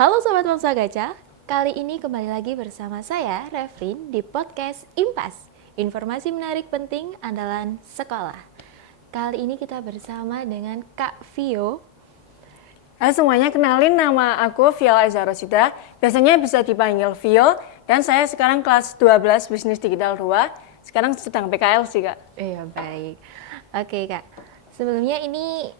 Halo Sobat Mangsa Gacha, kali ini kembali lagi bersama saya, Reflin, di podcast Impas, informasi menarik penting andalan sekolah. Kali ini kita bersama dengan Kak Vio. Halo semuanya, kenalin nama aku Viola Eza Rosida, biasanya bisa dipanggil Vio, dan saya sekarang kelas 12 Bisnis Digital 2, sekarang sedang PKL sih Kak. Iya, baik. Oke Kak, sebelumnya ini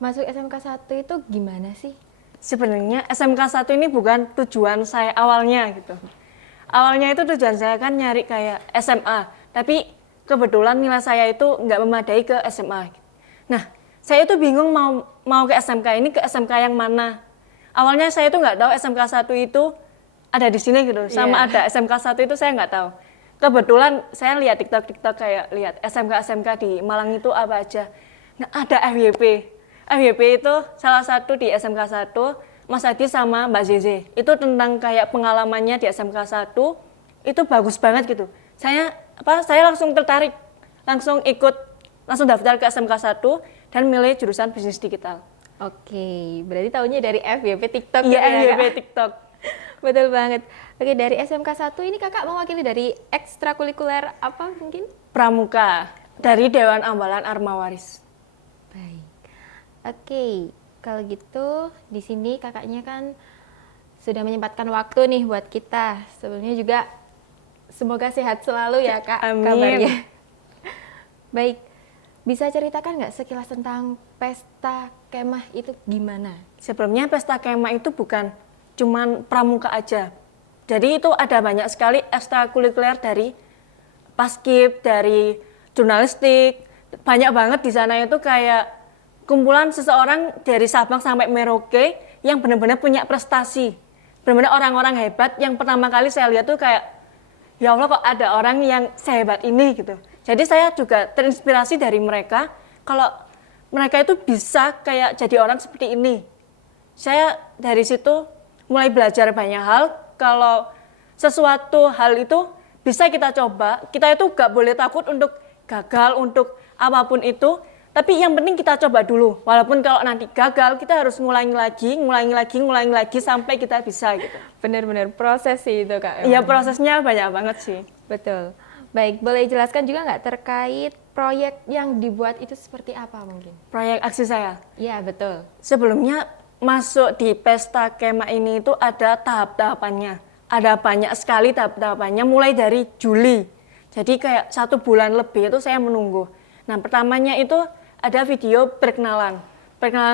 masuk SMK 1 itu gimana sih? Sebenarnya SMK 1 ini bukan tujuan saya awalnya gitu. Awalnya itu tujuan saya kan nyari kayak SMA, tapi kebetulan nilai saya itu nggak memadai ke SMA. Nah, saya itu bingung mau ke SMK ini, ke SMK yang mana. Awalnya saya itu nggak tahu SMK 1 itu ada di sini gitu, sama ada SMK 1 itu saya nggak tahu. Kebetulan saya lihat TikTok kayak lihat SMK di Malang itu apa aja. Nah, ada FYP. FYP itu salah satu di SMK 1, Mas Adi sama Mbak Zeze. Itu tentang kayak pengalamannya di SMK 1, itu bagus banget gitu. Saya langsung tertarik, langsung daftar ke SMK 1 dan milih jurusan bisnis digital. Oke, berarti tahunya dari FYP TikTok Iya, gitu ya, FYP Kak? TikTok. Betul banget. Oke, dari SMK 1 ini kakak mewakili dari ekstrakurikuler apa mungkin? Pramuka, dari Dewan Ambalan Armawaris. Baik. Oke, kalau gitu di sini kakaknya kan sudah menyempatkan waktu nih buat kita. Sebelumnya juga semoga sehat selalu ya Kak. Amin. Kabarnya. Baik, bisa ceritakan nggak sekilas tentang pesta kemah itu gimana? Sebelumnya pesta kemah itu bukan cuman pramuka aja. Jadi itu ada banyak sekali ekstrakurikuler dari paskib, dari jurnalistik. Banyak banget di sana itu kayak kumpulan seseorang dari Sabang sampai Merauke yang benar-benar punya prestasi. Benar-benar orang-orang hebat yang pertama kali saya lihat tuh kayak, ya Allah kok ada orang yang sehebat ini gitu. Jadi saya juga terinspirasi dari mereka, kalau mereka itu bisa kayak jadi orang seperti ini. Saya dari situ mulai belajar banyak hal, kalau sesuatu hal itu bisa kita coba, kita itu gak boleh takut untuk gagal, untuk apapun itu, tapi yang penting kita coba dulu. Walaupun kalau nanti gagal, kita harus ngulangi lagi sampai kita bisa gitu. Benar-benar proses sih itu Kak. Iya, prosesnya banyak banget sih. Betul. Baik, boleh jelaskan juga nggak terkait proyek yang dibuat itu seperti apa mungkin? Proyek aksi saya. Iya, betul. Sebelumnya masuk di pesta kemah ini itu ada tahap-tahapannya. Ada banyak sekali tahap-tahapannya mulai dari Juli. Jadi kayak 1 bulan lebih itu saya menunggu. Nah, pertamanya itu ada video perkenalan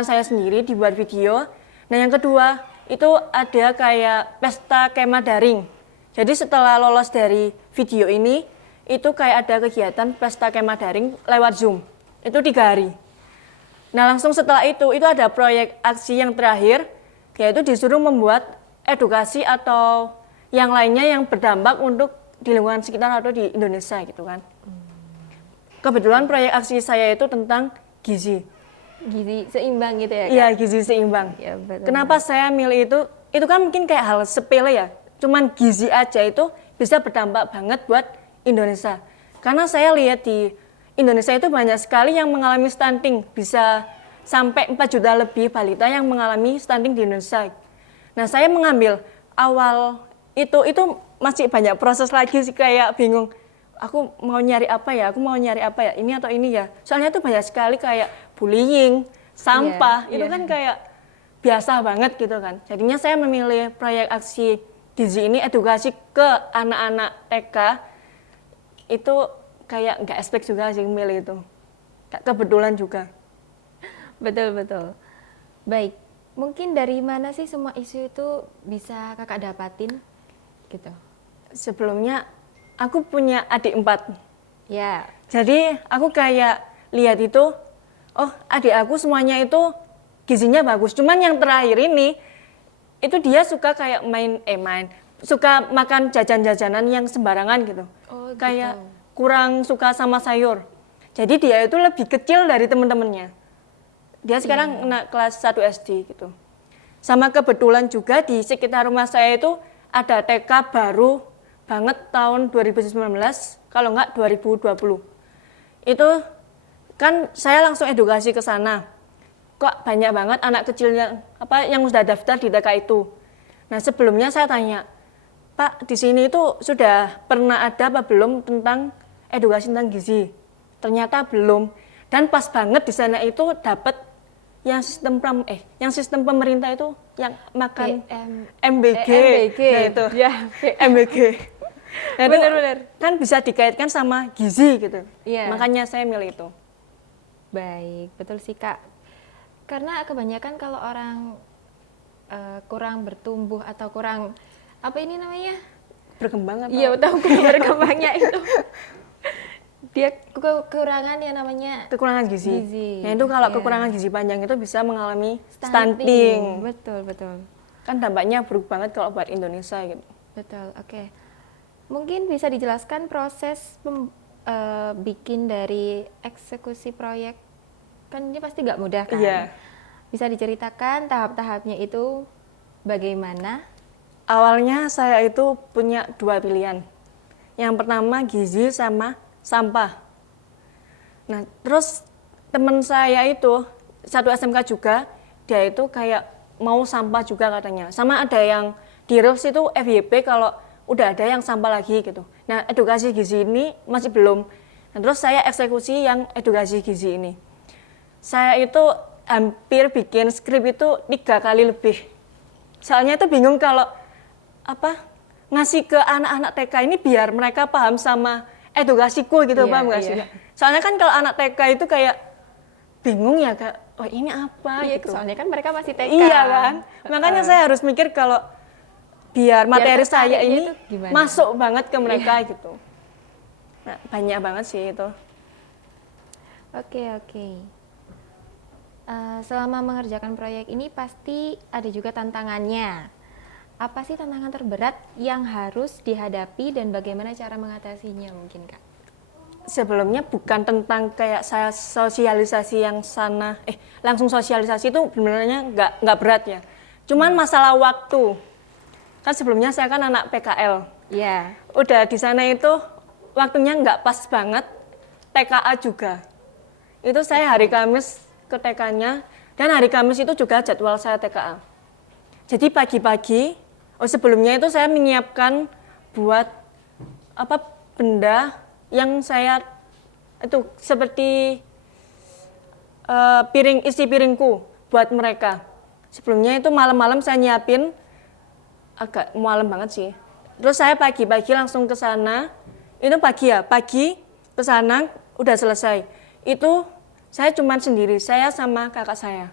saya sendiri dibuat video. Nah, yang kedua itu ada kayak pesta kemah daring. Jadi setelah lolos dari video ini, itu kayak ada kegiatan pesta kemah daring lewat Zoom. Itu 3 hari. Nah, langsung setelah itu ada proyek aksi yang terakhir, yaitu disuruh membuat edukasi atau yang lainnya yang berdampak untuk di lingkungan sekitar atau di Indonesia gitu kan. Kebetulan proyek aksi saya itu tentang gizi. Gizi seimbang gitu ya Kak? Iya, gizi seimbang. Ya, betul. Kenapa saya milih itu? Itu kan mungkin kayak hal sepele ya. Cuman gizi aja itu bisa berdampak banget buat Indonesia. Karena saya lihat di Indonesia itu banyak sekali yang mengalami stunting. Bisa sampai 4 juta lebih balita yang mengalami stunting di Indonesia. Nah, saya mengambil awal itu masih banyak proses lagi sih, kayak bingung. Aku mau nyari apa ya, ini atau ini ya. Soalnya itu banyak sekali kayak bullying, sampah, itu kan kayak biasa banget gitu kan. Jadinya saya memilih proyek aksi gizi ini, edukasi ke anak-anak TK, itu kayak nggak expect juga sih memilih itu. Kebetulan juga. Betul. Baik, mungkin dari mana sih semua isu itu bisa kakak dapatin gitu? Sebelumnya aku punya adik 4. Ya. Jadi aku kayak lihat itu, oh adik aku semuanya itu gizinya bagus. Cuman yang terakhir ini, itu dia suka kayak suka makan jajan-jajanan yang sembarangan gitu. Oh, gitu. Kayak kurang suka sama sayur. Jadi dia itu lebih kecil dari teman-temannya. Dia sekarang kelas 1 SD gitu. Sama kebetulan juga di sekitar rumah saya itu ada TK baru banget tahun 2019, kalau enggak 2020. Itu kan saya langsung edukasi ke sana. kok banyak banget anak kecil yang sudah daftar di TK itu. Nah, sebelumnya saya tanya, Pak, di sini itu sudah pernah ada apa belum tentang edukasi tentang gizi? Ternyata belum. Dan pas banget di sana itu dapat yang sistem pemerintah itu yang makan MBG. Nah itu. Ya, MBG. Nah, itu benar-benar. kan bisa dikaitkan sama gizi gitu. Iya. Makanya saya milih itu. Baik, betul sih Kak. Karena kebanyakan kalau orang kurang bertumbuh atau kurang apa ini namanya? Berkembang atau? Iya, betul, kurang berkembangnya itu. Dia kekurangan yang namanya Kekurangan gizi. Nah itu kalau kekurangan gizi panjang itu bisa mengalami stunting. Betul, betul. Kan dampaknya buruk banget kalau buat Indonesia gitu. Betul, oke. Mungkin bisa dijelaskan proses bikin dari eksekusi proyek, kan ini pasti nggak mudah kan? Iya. Bisa diceritakan tahap-tahapnya itu bagaimana? Awalnya saya itu punya 2 pilihan. Yang pertama gizi sama sampah. Nah terus teman saya itu satu SMK juga, dia itu kayak mau sampah juga katanya. Sama ada yang di RUS itu FYP kalau udah ada yang sampah lagi gitu. Nah edukasi gizi ini masih belum. Nah, terus saya eksekusi yang edukasi gizi ini. Saya itu hampir bikin skrip itu 3 kali lebih. Soalnya itu bingung kalau ngasih ke anak-anak TK ini biar mereka paham sama edukasiku gitu, paham nggak sih? Soalnya kan kalau anak TK itu kayak bingung ya Kak, oh ini apa gitu. Soalnya kan mereka masih TK. Iya kan, makanya saya harus mikir kalau biar materi saya ini masuk banget ke mereka gitu. Nah, banyak banget sih itu. Oke. Selama mengerjakan proyek ini pasti ada juga tantangannya. Apa sih tantangan terberat yang harus dihadapi dan bagaimana cara mengatasinya mungkin Kak? Sebelumnya bukan tentang kayak saya sosialisasi yang sana, langsung sosialisasi itu sebenarnya nggak berat ya. Cuman masalah waktu. Kan sebelumnya saya kan anak PKL. Iya. Udah di sana itu waktunya nggak pas banget, TKA juga. Itu saya hari Kamis ke TK-nya, dan hari Kamis itu juga jadwal saya TKA. Jadi pagi-pagi, sebelumnya itu saya menyiapkan buat benda yang saya itu seperti isi piringku buat mereka. Sebelumnya itu malam-malam saya nyiapin, agak malam banget sih. Terus saya pagi-pagi langsung ke sana. Itu pagi ke sana udah selesai. Itu saya cuma sendiri, saya sama kakak saya.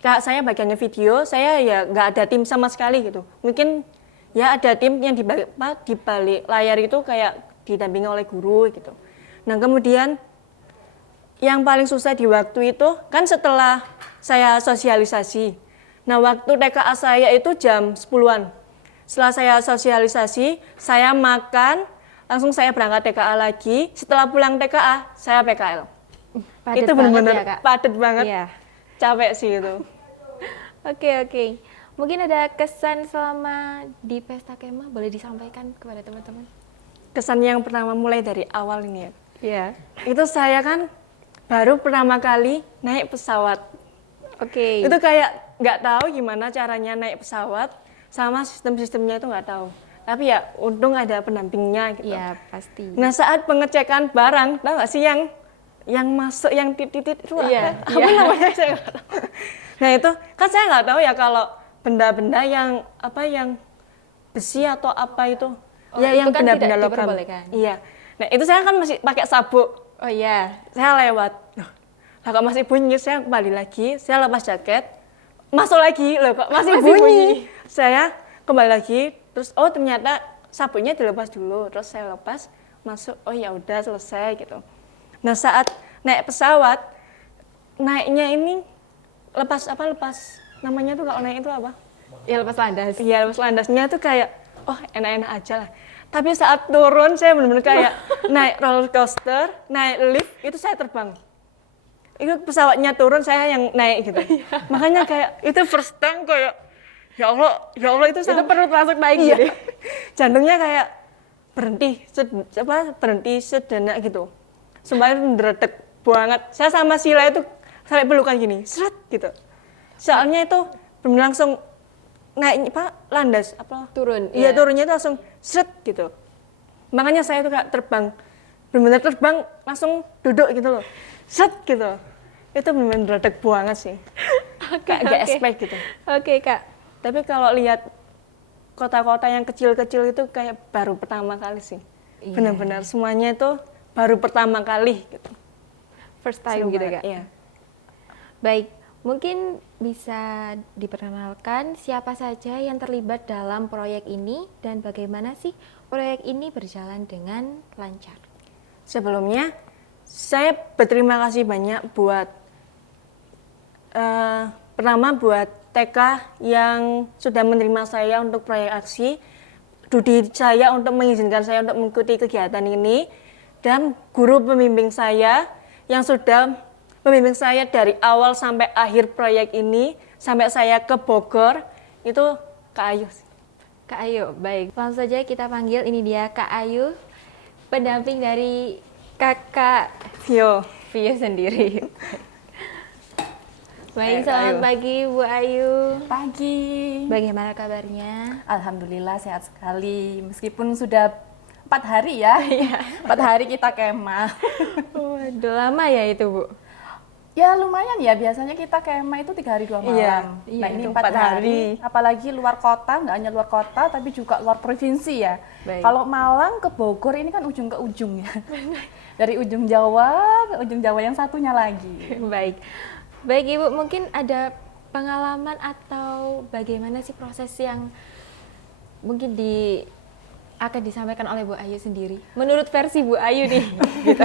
Kakak saya bagiannya video, saya ya nggak ada tim sama sekali gitu. Mungkin ya ada tim yang di balik layar itu kayak didampingi oleh guru gitu. Nah kemudian yang paling susah di waktu itu kan setelah saya sosialisasi. Nah waktu TKA saya itu jam 10-an. Setelah saya sosialisasi, saya makan, langsung saya berangkat TKA lagi. Setelah pulang TKA, saya PKL. Padet itu benar-benar ya, Kak? padet banget. Iya. Capek sih itu. Oke. Mungkin ada kesan selama di Pesta Kemah boleh disampaikan kepada teman-teman? Kesan yang pertama mulai dari awal ini ya. Iya. Itu saya kan baru pertama kali naik pesawat. Oke. Itu kayak nggak tahu gimana caranya naik pesawat, sama sistem-sistemnya itu nggak tahu. Tapi ya untung ada pendampingnya gitu. Iya, pasti. Nah saat pengecekan barang, tahu nggak sih yang masuk yang titit itu apa namanya saya nggak tahu. Nah itu kan saya nggak tahu ya kalau benda-benda yang besi atau apa itu, yang kan benda-benda tidak logam. diperbolehkan. Iya. Nah itu saya kan masih pakai sabuk. Oh iya. Saya lewat. Lah kok masih bunyi, saya kembali lagi, saya lepas jaket, masuk lagi, loh kok masih bunyi. Saya kembali lagi, terus ternyata sabuknya dilepas dulu, terus saya lepas, masuk, ya udah selesai gitu. Nah saat naik pesawat, naiknya ini lepas namanya tuh kalau naik itu apa? Ya lepas landas. Iya lepas landasnya tuh kayak enak-enak aja lah. Tapi saat turun saya benar-benar kayak naik roller coaster, naik lift itu saya terbang. Itu pesawatnya turun saya yang naik gitu. Makanya kayak itu first time kayak ya Allah itu perut langsung naik gitu. gitu. Jantungnya kayak berhenti sejenak gitu. Sumpah itu ngeredek banget. Saya sama Sila itu sampai pelukan gini, seret gitu. Soalnya itu benar langsung naik landas apa? Turun. Iya, turunnya itu langsung seret gitu. Makanya saya tuh kayak terbang, benar-benar terbang langsung duduk gitu loh, seret gitu. Itu benar-benar redek banget sih. Kayak gak expect gitu. Oke, Kak. Tapi kalau lihat kota-kota yang kecil-kecil itu kayak baru pertama kali sih. Iya. Benar-benar semuanya itu baru pertama kali gitu. First time Seru gitu, banget, Kak. iya. Baik, mungkin bisa diperkenalkan siapa saja yang terlibat dalam proyek ini dan bagaimana sih proyek ini berjalan dengan lancar. Sebelumnya, saya berterima kasih banyak buat pertama buat TK yang sudah menerima saya untuk proyek aksi, Dudi saya untuk mengizinkan saya untuk mengikuti kegiatan ini, dan guru pembimbing saya yang sudah membimbing saya dari awal sampai akhir proyek ini, sampai saya ke Bogor, itu Kak Ayu. Kak Ayu, baik. Langsung saja kita panggil, ini dia Kak Ayu, pendamping dari Kakak Vio. sendiri. Baik, Kak selamat Ayu. pagi Bu Ayu. Pagi. Bagaimana kabarnya? Alhamdulillah sehat sekali. Meskipun sudah 4 hari ya. 4 hari kita kemah. Waduh, lama ya itu Bu? Ya lumayan ya, biasanya kita kemah itu 3 hari 2 malam. Iya, Nah ini itu 4 4 hari. hari. Apalagi luar kota, nggak hanya luar kota, tapi juga luar provinsi ya. Baik. Kalau Malang ke Bogor ini kan ujung ke ujung ya. Dari ujung Jawa ke ujung Jawa yang satunya lagi. Baik. Baik Ibu, mungkin ada pengalaman atau bagaimana sih proses yang mungkin akan disampaikan oleh Bu Ayu sendiri? Menurut versi Bu Ayu nih.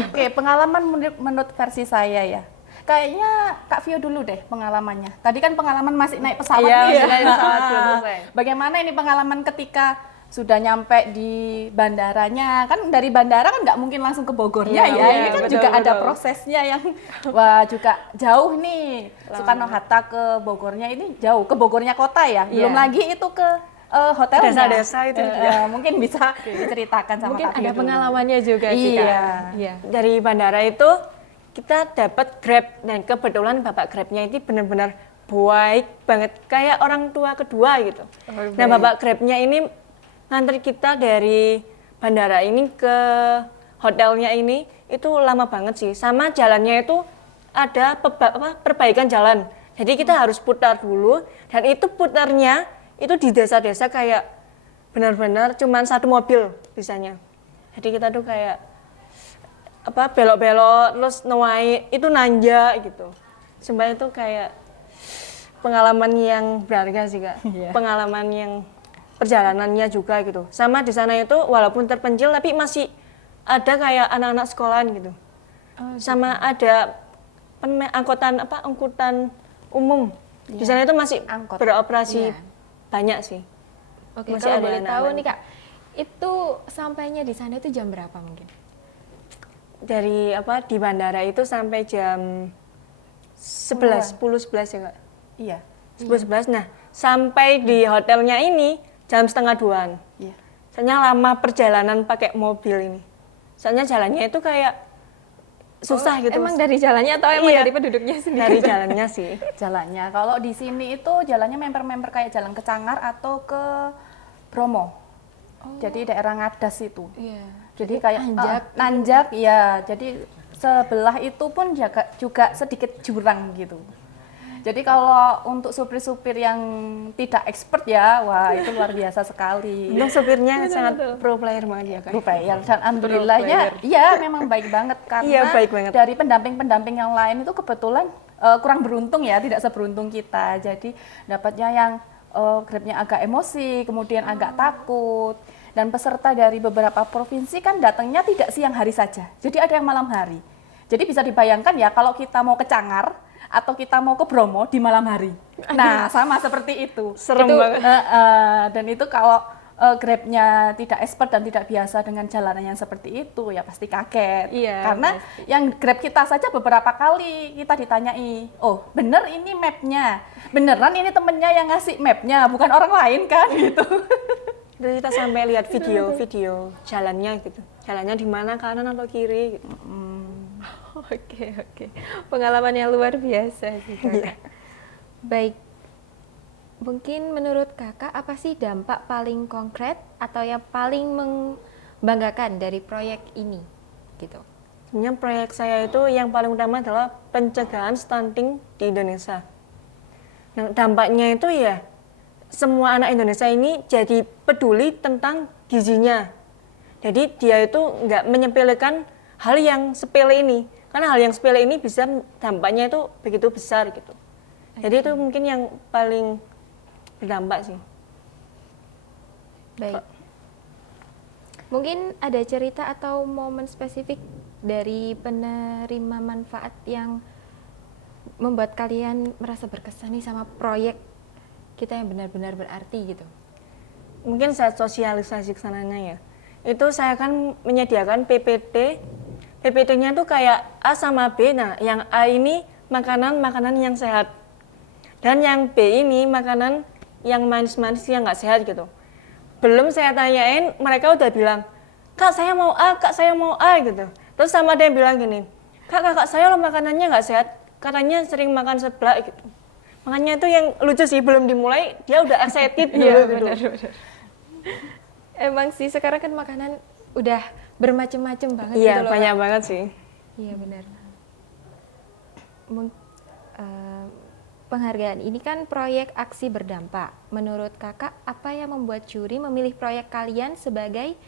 Oke, pengalaman menurut versi saya ya. Kayaknya Kak Vio dulu deh pengalamannya. Tadi kan pengalaman masih naik pesawat Iya, nih. naik pesawat belum selesai. Bagaimana ini pengalaman ketika sudah nyampe di bandaranya? Kan dari bandara kan nggak mungkin langsung ke Bogornya Iya, ya. iya, Ini kan betul, juga ada betul. prosesnya yang wah juga jauh nih. Soekarno-Hatta ke Bogornya ini jauh. Ke Bogornya kota ya. Belum Iya. lagi itu ke hotelnya. Desa-desa itu mungkin bisa diceritakan sama Mungkin Kak ada Vio dulu. pengalamannya juga sih Kak. Iya. Iya. Dari bandara itu kita dapat Grab, dan kebetulan Bapak Grabnya ini benar-benar baik banget, kayak orang tua kedua gitu. Oh, Nah, baik. Bapak Grabnya ini nganter kita dari bandara ini ke hotelnya ini itu lama banget sih. Sama jalannya itu ada perbaikan jalan. Jadi kita harus putar dulu, dan itu putarnya itu di desa-desa kayak benar-benar cuman satu mobil bisanya. Jadi kita tuh kayak belok-belok terus nuai itu nanjak gitu. Sumpah itu kayak pengalaman yang berharga sih Kak. Iya. Pengalaman yang perjalanannya juga gitu. Sama di sana itu walaupun terpencil tapi masih ada kayak anak-anak sekolahan gitu. Sama ada angkutan umum. Di sana itu masih Angkot. beroperasi Iya. banyak sih. Oke, Masih kalau ada boleh tahu anak-anak. nih Kak, itu sampainya di sana itu jam berapa mungkin? Dari di bandara itu sampai jam 10-11 ya Kak. Iya. 10-11. Nah, sampai di hotelnya ini jam setengah 2-an. Iya. Soalnya lama perjalanan pakai mobil ini. Soalnya jalannya itu kayak susah gitu. Emang dari jalannya atau emang Iya. dari penduduknya sendiri? Dari jalannya sih. Jalannya. Kalau di sini itu jalannya memper-memper kayak jalan ke Cangar atau ke Bromo. Jadi daerah Ngadas itu. Iya. Jadi kayak nanjak. nanjak ya. Jadi sebelah itu pun juga sedikit jurang gitu. Jadi kalau untuk supir-supir yang tidak expert ya, wah itu luar biasa sekali. Untung supirnya sangat pro player banget ya Kak. Berbayar dan alhamdulillahnya iya memang baik banget karena Iya, baik banget. dari pendamping-pendamping yang lain itu kebetulan kurang beruntung ya, tidak seberuntung kita. Jadi dapatnya yang Grabnya agak emosi, kemudian agak takut. Dan peserta dari beberapa provinsi kan datangnya tidak siang hari saja. Jadi ada yang malam hari. Jadi bisa dibayangkan ya kalau kita mau ke Cangar atau kita mau ke Bromo di malam hari. Nah, sama seperti itu. Serem Itu, banget. dan itu kalau Grabnya tidak expert dan tidak biasa dengan jalanan yang seperti itu, ya pasti kaget. Iya, Karena pasti. yang Grab kita saja beberapa kali kita ditanyai, oh bener ini mapnya, beneran ini temennya yang ngasih mapnya, bukan orang lain kan gitu. Terus kita sampai lihat video jalannya gitu. Jalannya di mana, kanan atau kiri gitu. Oke. Pengalaman yang luar biasa sih Kakak. Baik. Mungkin menurut Kakak apa sih dampak paling konkret atau yang paling membanggakan dari proyek ini gitu? Sebenarnya proyek saya itu yang paling utama adalah pencegahan stunting di Indonesia. Nah, dampaknya itu ya semua anak Indonesia ini jadi peduli tentang gizinya. Jadi dia itu nggak menyepelekan hal yang sepele ini, karena hal yang sepele ini bisa dampaknya itu begitu besar gitu. Jadi itu mungkin yang paling berdampak sih. Baik. Mungkin ada cerita atau momen spesifik dari penerima manfaat yang membuat kalian merasa berkesan nih sama proyek kita yang benar-benar berarti gitu. Mungkin saat sosialisasi ke sananya ya, itu saya akan menyediakan PPT. PPT-nya tuh kayak A sama B. Nah, yang A ini makanan yang sehat, dan yang B ini makanan yang manis-manis yang nggak sehat gitu. Belum saya tanyain, mereka udah bilang, Kak saya mau A, Kak saya mau A gitu. Terus sama ada yang bilang gini, kakak saya loh makanannya nggak sehat, katanya sering makan seblak gitu. Makanya itu yang lucu sih, belum dimulai dia udah excited dulu gitu. Benar. Emang sih sekarang kan makanan udah bermacam-macam banget Iya, gitu loh. banyak Kak. banget sih. Iya benar. Penghargaan ini kan proyek aksi berdampak. Menurut Kakak, apa yang membuat juri memilih proyek kalian sebagai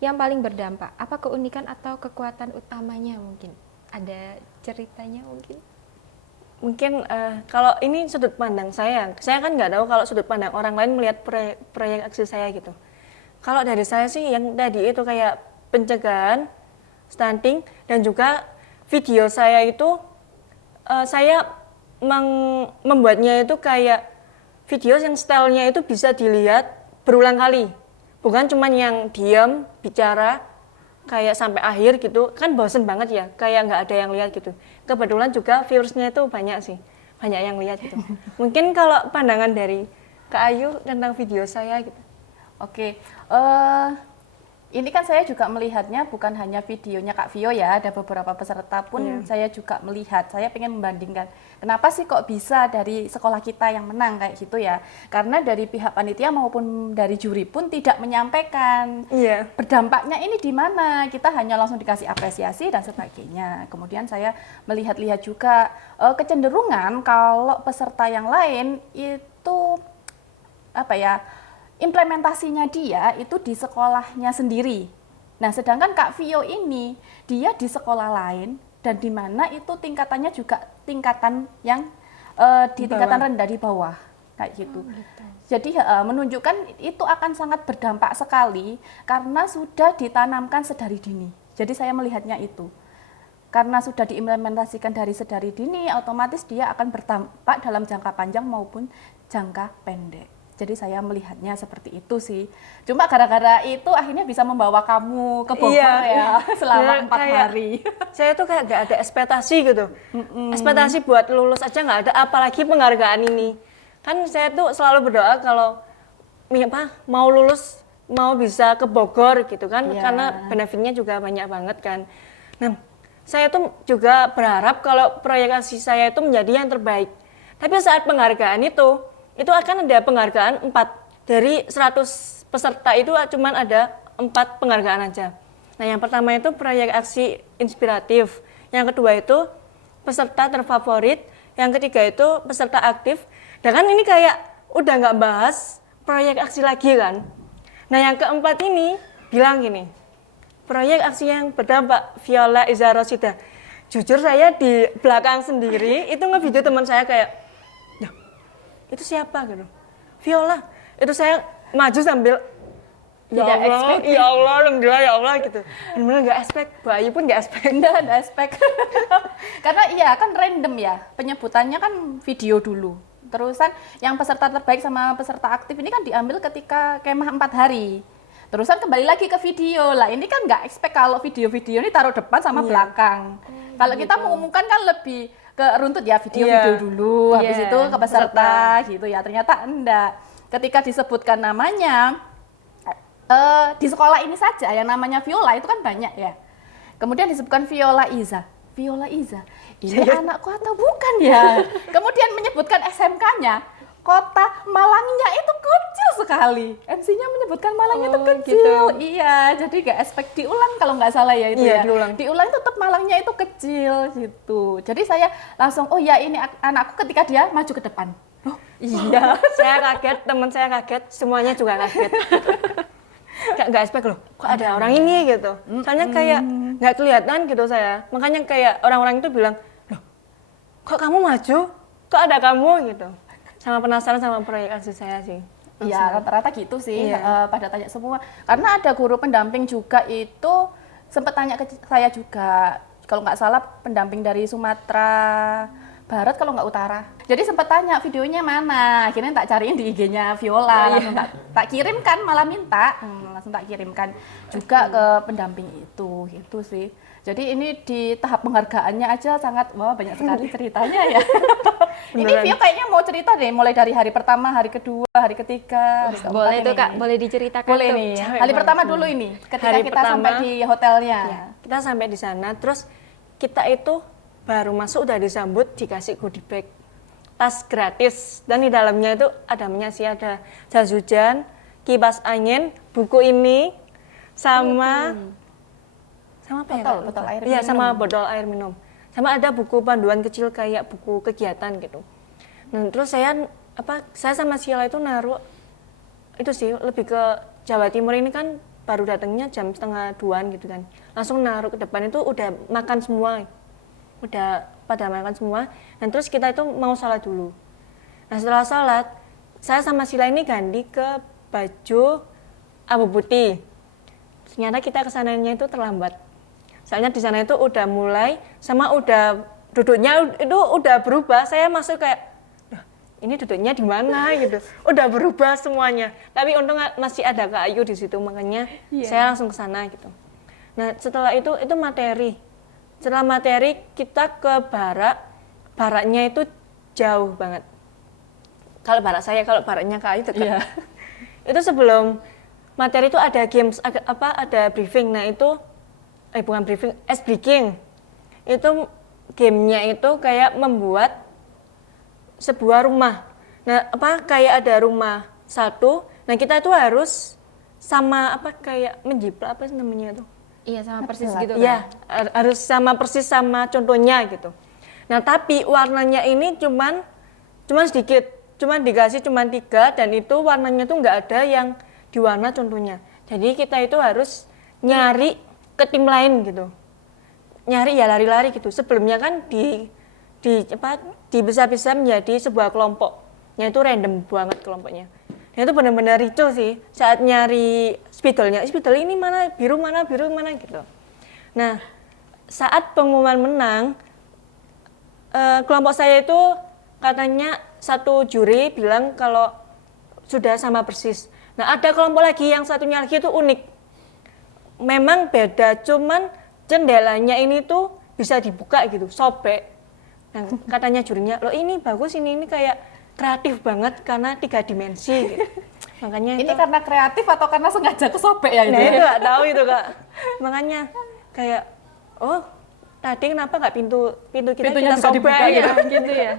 yang paling berdampak? Apa keunikan atau kekuatan utamanya mungkin? Ada ceritanya mungkin? Mungkin kalau ini sudut pandang saya kan nggak tahu kalau sudut pandang orang lain melihat proyek aksi saya gitu. Kalau dari saya sih yang tadi itu kayak pencegahan stunting, dan juga video saya itu saya membuatnya itu kayak video yang stylenya itu bisa dilihat berulang kali, bukan cuman yang diam bicara kayak sampai akhir gitu, kan bosen banget ya, kayak nggak ada yang lihat gitu. Kebetulan juga viewersnya itu banyak sih, banyak yang lihat gitu. Mungkin kalau pandangan dari Kak Ayu tentang video saya gitu. Oke, ini kan saya juga melihatnya bukan hanya videonya Kak Vio ya, ada beberapa peserta pun saya juga melihat. Saya pengen membandingkan, kenapa sih kok bisa dari sekolah kita yang menang kayak gitu ya? Karena dari pihak panitia maupun dari juri pun tidak menyampaikan berdampaknya ini di mana. Kita hanya langsung dikasih apresiasi dan sebagainya. Kemudian saya melihat-lihat juga kecenderungan kalau peserta yang lain itu apa ya? Implementasinya dia itu di sekolahnya sendiri. Nah, sedangkan Kak Vio ini dia di sekolah lain dan di mana itu tingkatannya juga tingkatan yang di tingkatan rendah di bawah kayak gitu. Jadi menunjukkan itu akan sangat berdampak sekali karena sudah ditanamkan sedari dini. Jadi saya melihatnya itu. Karena sudah diimplementasikan dari sedari dini, otomatis dia akan berdampak dalam jangka panjang maupun jangka pendek. Jadi saya melihatnya seperti itu sih. Cuma gara-gara itu akhirnya bisa membawa kamu ke Bogor ya selama 4 hari. Saya tuh kayak gak ada ekspektasi gitu. Ekspektasi buat lulus aja nggak ada, apalagi penghargaan ini. Kan saya tuh selalu berdoa kalau mau lulus, mau bisa ke Bogor gitu kan, karena benefitnya juga banyak banget kan. Nah, saya tuh juga berharap kalau proyek aksi saya itu menjadi yang terbaik. Tapi saat penghargaan itu akan ada penghargaan 4. Dari 100 peserta itu cuma ada 4 penghargaan aja. Nah, yang pertama itu proyek aksi inspiratif. Yang kedua itu peserta terfavorit. Yang ketiga itu peserta aktif. Dan kan ini kayak udah nggak bahas proyek aksi lagi kan. Nah, yang keempat ini bilang gini, proyek aksi yang berdampak Viola Iza Rosida. Jujur saya di belakang sendiri itu ngevideo teman saya kayak, itu siapa gitu, Viola. Itu saya maju sambil tidak expect. Ya Allah, alhamdulillah ya Allah gitu. Benar-benar nggak expect, Bu Ayu pun nggak expect. Nggak expect. Karena iya kan random ya, penyebutannya kan video dulu. Terusan yang peserta terbaik sama peserta aktif ini kan diambil ketika kemah 4 hari. Terusan kembali lagi ke video lah. Ini kan nggak expect kalau video-video ini taruh depan sama belakang. Kalau kita mengumumkan kan lebih ke runtut ya, video-video dulu, habis itu ke peserta gitu ya. Ternyata enggak. Ketika disebutkan namanya, di sekolah ini saja yang namanya Viola itu kan banyak ya. Kemudian disebutkan Viola Iza. Viola Iza, ini anakku atau bukan ya? Kemudian menyebutkan SMK-nya, kota Malangnya itu kecil sekali. MC-nya menyebutkan Malangnya itu kecil. Gitu. Iya, jadi nggak expect diulang kalau nggak salah ya itu Iya, ya. diulang. Diulang tetap Malangnya itu kecil gitu. Jadi saya langsung, oh ya ini anakku ketika dia maju ke depan. Oh, Iya, saya kaget, teman saya kaget, semuanya juga kaget. Nggak expect loh, kok ada orang ini gitu. Soalnya kayak nggak kelihatan gitu saya. Makanya kayak orang-orang itu bilang, loh kok kamu maju? Kok ada kamu gitu. Sama penasaran sama proyek asli saya sih. Iya, rata-rata gitu sih, Iya. pada tanya semua. Karena ada guru pendamping juga itu sempat tanya ke saya juga, kalau nggak salah pendamping dari Sumatera Barat kalau nggak Utara. Jadi sempat tanya videonya mana, akhirnya tak cariin di IG-nya Viola, langsung tak kirimkan, malah minta, langsung tak kirimkan juga ke pendamping itu sih. Jadi ini di tahap penghargaannya aja sangat, wah banyak sekali ceritanya ya. Ini Beneran. Vio kayaknya mau cerita deh, mulai dari hari pertama, hari kedua, hari ketiga, hari keempat Boleh ini. tuh Kak, boleh diceritakan Boleh tuh. nih. Capek Hari banget pertama tuh. dulu ini, ketika Hari kita sampai pertama, di hotelnya. Ya, kita sampai di sana, terus kita itu baru masuk udah disambut dikasih goodie bag, tas gratis, dan di dalamnya itu ada minyak sih, ada jas hujan, kipas angin, buku ini, sama apa ya? Botol, Kak? botol air Iya, minum. sama botol air minum. Sama ada buku panduan kecil kayak buku kegiatan gitu. Nah, terus saya sama Sheila itu naruh itu sih lebih ke Jawa Timur ini kan baru datangnya jam 1:30 gitu kan. Langsung naruh ke depan itu udah makan semua. Udah pada makan semua. Dan terus kita itu mau salat dulu. Nah, setelah salat, saya sama Sheila ini ganti ke baju abu putih. Ternyata kita kesananya itu terlambat. Soalnya di sana itu udah mulai sama udah duduknya itu udah berubah. Saya masuk kayak, "Duh, ini duduknya di mana gitu. Udah berubah semuanya. Tapi untung masih ada Kak Ayu di situ, makanya saya langsung ke sana gitu. Nah, setelah itu materi. Setelah materi kita ke barak. Baraknya itu jauh banget. Kalau barak saya, kalau baraknya Kak Ayu dekat. Itu sebelum materi itu ada games, ada briefing. Nah, itu bukan briefing, ice breaking. Itu gamenya itu kayak membuat sebuah rumah. Nah, kayak ada rumah satu. Nah, kita itu harus sama kayak menjiplak sih namanya itu. Iya, sama persis gitu Iya, kan. harus sama persis sama contohnya gitu. Nah, tapi warnanya ini cuman sedikit, dikasih 3 dan itu warnanya tuh nggak ada yang di warna contohnya. Jadi kita itu harus nyari ke tim lain gitu. Nyari ya lari-lari gitu. Sebelumnya kan bisa menjadi sebuah kelompok. Itu random banget kelompoknya. Nah, itu benar-benar itu sih saat nyari spidolnya. Spidol ini mana, biru mana gitu. Nah, saat pengumuman menang, kelompok saya itu katanya satu juri bilang kalau sudah sama persis. Nah, ada kelompok lagi yang satunya lagi itu unik. Memang beda, cuman jendelanya ini tuh bisa dibuka gitu, sobek. Nah, katanya jurinya, loh ini bagus, ini kayak kreatif banget karena 3 dimensi gitu. Makanya Ini itu, karena kreatif atau karena sengaja kesobek ya itu? nah itu nggak tahu itu Kak. Makanya kayak, oh tadi kenapa nggak pintu Pintunya kita bisa sobek dibuka gitu. Gitu ya.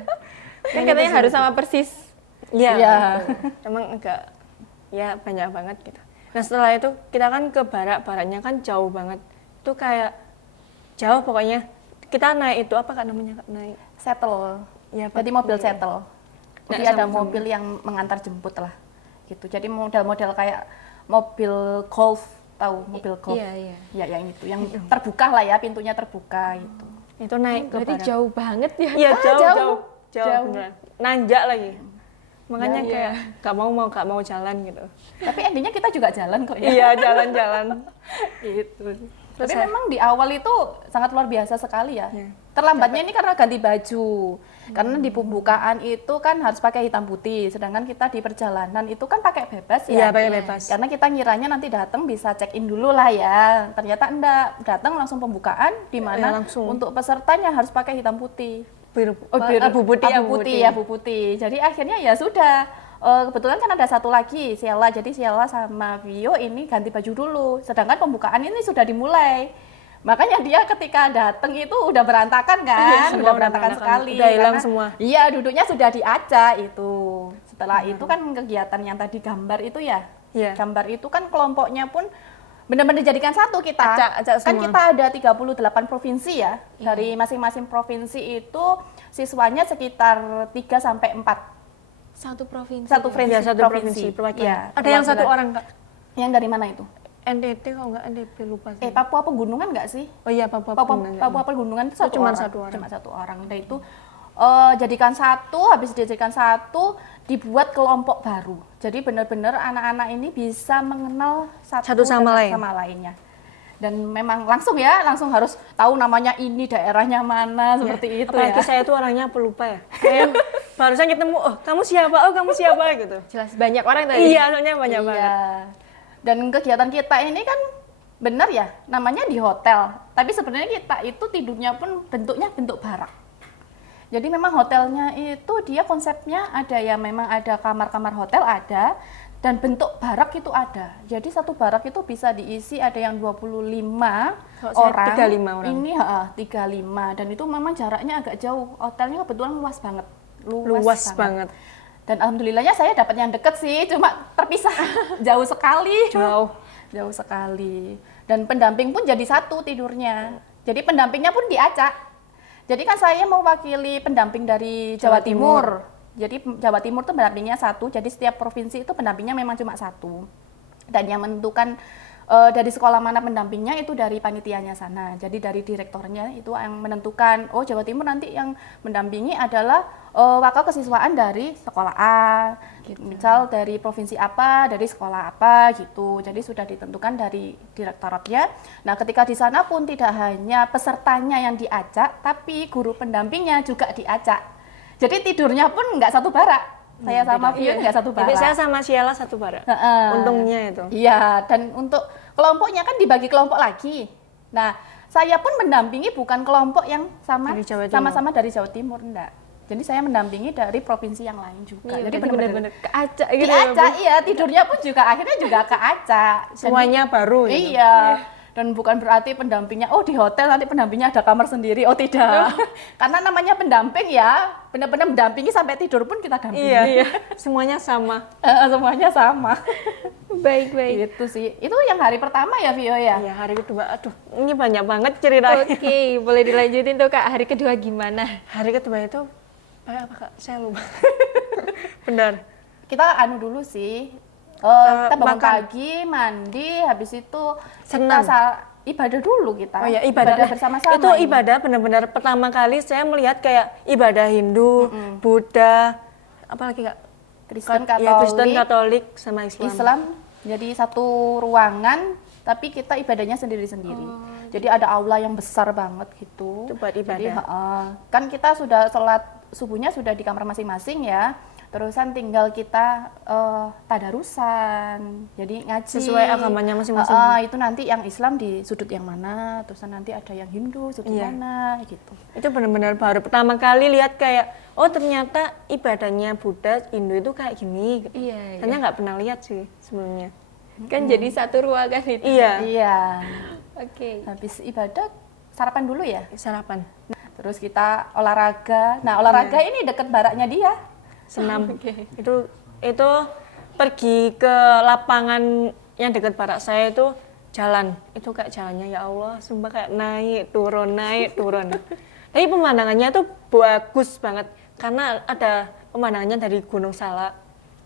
Kan katanya harus sama persis. Iya, Iya. gitu. Emang agak, ya banyak banget gitu. Nah, setelah itu kita kan ke baraknya kan jauh banget. Itu kayak jauh pokoknya. Kita naik itu apa Kak namanya Kak? Naik. Settle. Ya, Jadi mobil settle. Jadi Nah, ada sama-sama. mobil yang mengantar jemput lah. Gitu. Jadi model-model kayak mobil golf, tahu mobil golf? Iya. Ya, yang itu, yang terbuka lah ya, pintunya terbuka gitu. Itu naik ke Berarti barak. jauh banget ya. Iya, jauh. jauh beneran. Nanjak lagi. Makanya Iya. kayak gak mau jalan gitu. Tapi endingnya kita juga jalan kok ya. Iya, jalan-jalan. Gitu. Terus Tapi memang di awal itu sangat luar biasa sekali ya. Iya. Terlambatnya ini karena ganti baju. Karena di pembukaan itu kan harus pakai hitam putih, sedangkan kita di perjalanan itu kan pakai bebas ya. Iya, pakai bebas. Karena kita ngiranya nanti datang bisa check in dulu lah ya. Ternyata enggak, datang langsung pembukaan di mana Iya, langsung. untuk pesertanya harus pakai hitam putih. Biru, biru. abu putih, Abu putih. Jadi akhirnya ya sudah. Kebetulan kan ada satu lagi, Sheila. Jadi Sheila sama Vio ini ganti baju dulu. Sedangkan pembukaan ini sudah dimulai. Makanya dia ketika datang itu udah berantakan kan, Semua udah udah berantakan berantakan, sekali. udah hilang karena- semua. Iya, duduknya sudah diacak itu. Setelah itu kan kegiatan yang tadi gambar itu ya, Iya. gambar itu kan kelompoknya pun benar-benar dijadikan satu kita. Acak Kan semua. kita ada 38 provinsi ya. Dari masing-masing provinsi itu siswanya sekitar 3 sampai 4. Satu provinsi. Satu Kak? Ya, satu provinsi perwakilan. Iya, Ada yang satu perwakilan. orang Kak. Yang dari mana itu? NTT kalau nggak NTT lupa sih. Papua Pegunungan nggak sih? Oh iya, Papua Papua, Pegunungan. Papua Pegunungan itu satu cuma orang. satu orang. Cuma satu orang. Dan itu jadikan satu, habis dijadikan satu, dibuat kelompok baru. Jadi benar-benar anak-anak ini bisa mengenal Satu sama lain. sama lainnya. Dan memang langsung harus tahu namanya ini, daerahnya mana, seperti itu Apalagi ya. saya tuh orangnya pelupa ya. Kayak barusan ketemu, oh kamu siapa? Oh kamu siapa? Gitu. Jelas banyak orang tadi. Iya, soalnya banyak Iya. banget. Dan kegiatan kita ini kan benar ya, namanya di hotel. Tapi sebenarnya kita itu tidurnya pun bentuknya bentuk barak. Jadi memang hotelnya itu dia konsepnya ada ya, memang ada kamar-kamar hotel ada, dan bentuk barak itu ada. Jadi satu barak itu bisa diisi ada yang 25 Kalau saya orang. 35 orang. Ini 35 dan itu memang jaraknya agak jauh. Hotelnya kebetulan luas banget. Luas banget. Dan alhamdulillahnya saya dapat yang deket sih, cuma terpisah jauh sekali. Jauh sekali. Dan pendamping pun jadi satu tidurnya. Jadi pendampingnya pun diacak. Jadi kan saya mewakili pendamping dari Jawa Timur. Jadi Jawa Timur itu pendampingnya satu, jadi setiap provinsi itu pendampingnya memang cuma satu. Dan yang menentukan dari sekolah mana pendampingnya itu dari panitianya sana. Jadi dari direktornya itu yang menentukan, oh Jawa Timur nanti yang mendampingi adalah wakil kesiswaan dari sekolah A, misal dari provinsi apa, dari sekolah apa gitu. Jadi sudah ditentukan dari direktoratnya. Nah ketika di sana pun tidak hanya pesertanya yang diacak, tapi guru pendampingnya juga diacak. Jadi tidurnya pun nggak satu barak. Saya sama Vion nggak satu Jadi barak. saya sama Sheila satu barak. Untungnya itu. Iya, dan untuk kelompoknya kan dibagi kelompok lagi. Nah, saya pun mendampingi bukan kelompok yang Dari Jawa Timur. sama-sama dari Jawa Timur, enggak. Jadi saya mendampingi dari provinsi yang lain juga. Iya, Jadi benar-benar keacak gitu. ya, diacak, Bu? iya, tidurnya pun juga akhirnya juga keacak. Dan Semuanya baru. gitu. Iya. Dan bukan berarti pendampingnya, oh di hotel nanti pendampingnya ada kamar sendiri. Oh tidak. Karena namanya pendamping ya, benar-benar mendampingi sampai tidur pun kita dampingi. Iya. Semuanya sama. Semuanya sama. Baik, baik. Itu sih. Itu yang hari pertama ya, Vio ya? Iya, hari kedua. Aduh, ini banyak banget ceritanya. Oke, boleh dilanjutin tuh Kak. Hari kedua gimana? Hari kedua itu apa Kak? Saya lupa. Benar. Kita anu dulu sih. Kita bangun makan. pagi, mandi, habis itu Senam. kita ibadah dulu kita. Oh ya, ibadah bersama-sama. Itu ini. ibadah benar-benar pertama kali saya melihat kayak ibadah Hindu, Buddha, apalagi Kak? Kristen, Ya, Kristen, Katolik, Katolik sama Islam. Islam. Jadi satu ruangan, tapi kita ibadahnya sendiri-sendiri. Jadi ada aula yang besar banget gitu. Itu buat ibadah. Jadi, kan kita sudah sholat subuhnya sudah di kamar masing-masing ya. Terusan tinggal kita tadarusan, jadi ngaji. Sesuai agamanya masing-masing. Itu nanti yang Islam di sudut yang mana, terusan nanti ada yang Hindu sudut Iya. mana, gitu. Itu benar-benar baru pertama kali lihat kayak, oh ternyata ibadahnya Buddha, Hindu itu kayak gini. Iya, Ternyata nggak pernah lihat sih sebelumnya. Kan jadi satu ruangan itu. Iya. Iya. Oke. Habis ibadah sarapan dulu ya. Sarapan, Terus kita olahraga. Nah olahraga ini deket baraknya dia. senam. Oke. Itu pergi ke lapangan yang dekat barak saya itu jalan. Itu kayak jalannya ya Allah, sumpah kayak naik turun. Tapi pemandangannya tuh bagus banget karena ada pemandangannya dari Gunung Salak.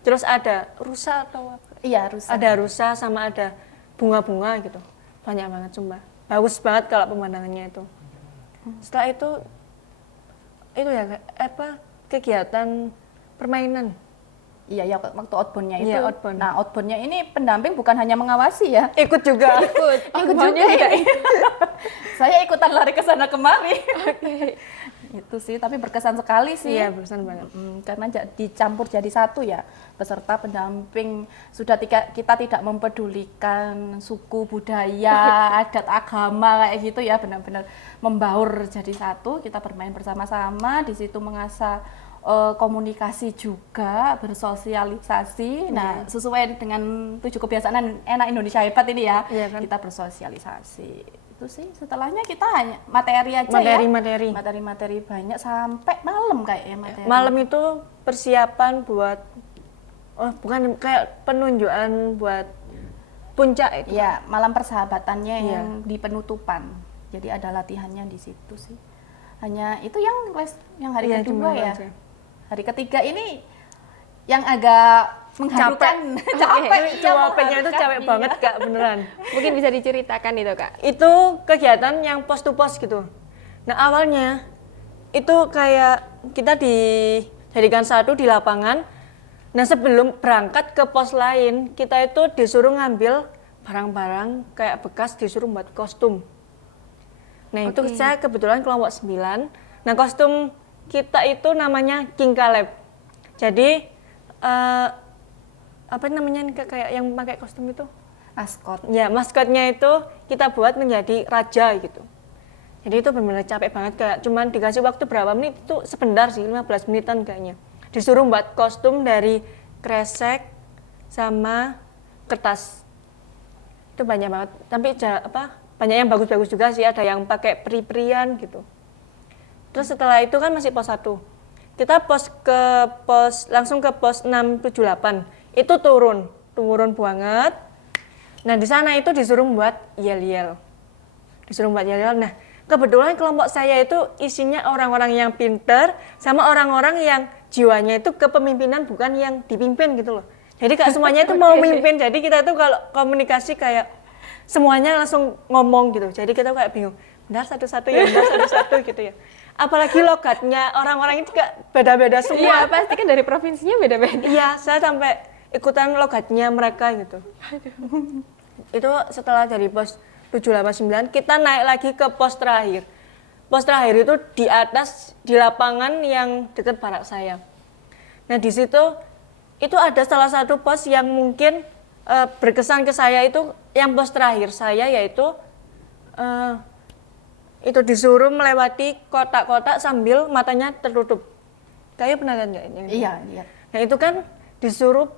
Terus ada rusa atau apa? Iya, rusak. Ada rusa sama ada bunga-bunga gitu. Banyak banget sumpah. Bagus banget kalau pemandangannya itu. Setelah itu ya apa kegiatan permainan. Iya, ya waktu outbound-nya itu. Iya, outbound. Nah, outbound-nya ini pendamping bukan hanya mengawasi ya. Ikut juga. Ikut Outbound-nya juga juga ini. Saya ikutan lari ke sana kemari. Itu sih, tapi berkesan sekali sih. Iya, berkesan banget. Karena dicampur jadi satu ya, peserta pendamping sudah kita tidak mempedulikan suku, budaya, adat, agama kayak gitu ya, benar-benar membaur jadi satu. Kita bermain bersama-sama, di situ mengasah komunikasi juga, bersosialisasi. Nah, sesuai dengan 7 kebiasaan enak Indonesia hebat ini ya, Iya kan? kita bersosialisasi. itu sih. Setelahnya kita hanya materi aja materi banyak sampai malam kayaknya materi. Malam itu persiapan buat bukan kayak penunjukan buat puncak itu. Ya, malam persahabatannya yang di penutupan. Jadi ada latihannya di situ sih. Hanya itu yang hari kedua ya. Aja. Hari ketiga ini yang agak mengharukan. Capek. Capeknya itu capek banget Kak, beneran. Mungkin bisa diceritakan itu Kak. Itu kegiatan yang pos to pos gitu. Nah awalnya itu kayak kita dijadikan satu di lapangan. Nah sebelum berangkat ke pos lain, kita itu disuruh ngambil barang-barang kayak bekas, disuruh buat kostum. Nah itu saya kebetulan kelompok 9. Nah kostum kita itu namanya King Caleb. Jadi apa namanya kayak yang pakai kostum itu? Maskot. Ya maskotnya itu kita buat menjadi raja gitu. Jadi itu benar-benar capek banget, kayak cuman dikasih waktu berapa menit, itu sebentar sih, 15 menitan kayaknya. Disuruh buat kostum dari kresek sama kertas. Itu banyak banget. Tapi banyak yang bagus-bagus juga sih, ada yang pakai peri-perian gitu. Terus setelah itu kan masih pos 1. Kita langsung ke pos 678. Itu turun banget. Nah, di sana itu disuruh buat yel-yel. Nah, kebetulan kelompok saya itu isinya orang-orang yang pinter sama orang-orang yang jiwanya itu kepemimpinan, bukan yang dipimpin gitu loh. Jadi Kak semuanya itu mau mimpin. Jadi kita tuh kalau komunikasi kayak semuanya langsung ngomong gitu. Jadi kita kayak bingung. Benar satu-satu gitu ya. Apalagi logatnya orang-orang itu Kak beda-beda semua. Iya, pasti kan dari provinsinya beda-beda. Iya, saya sampai ikutan logatnya mereka gitu. Itu setelah dari pos 789 kita naik lagi ke pos terakhir. Pos terakhir itu di atas di lapangan yang dekat barak saya. Nah di situ itu ada salah satu pos yang mungkin berkesan ke saya, itu yang pos terakhir saya, yaitu itu disuruh melewati kotak-kotak sambil matanya tertutup. Kayaknya pernah lihat nggak ini? Iya, lihat. Nah itu kan disuruh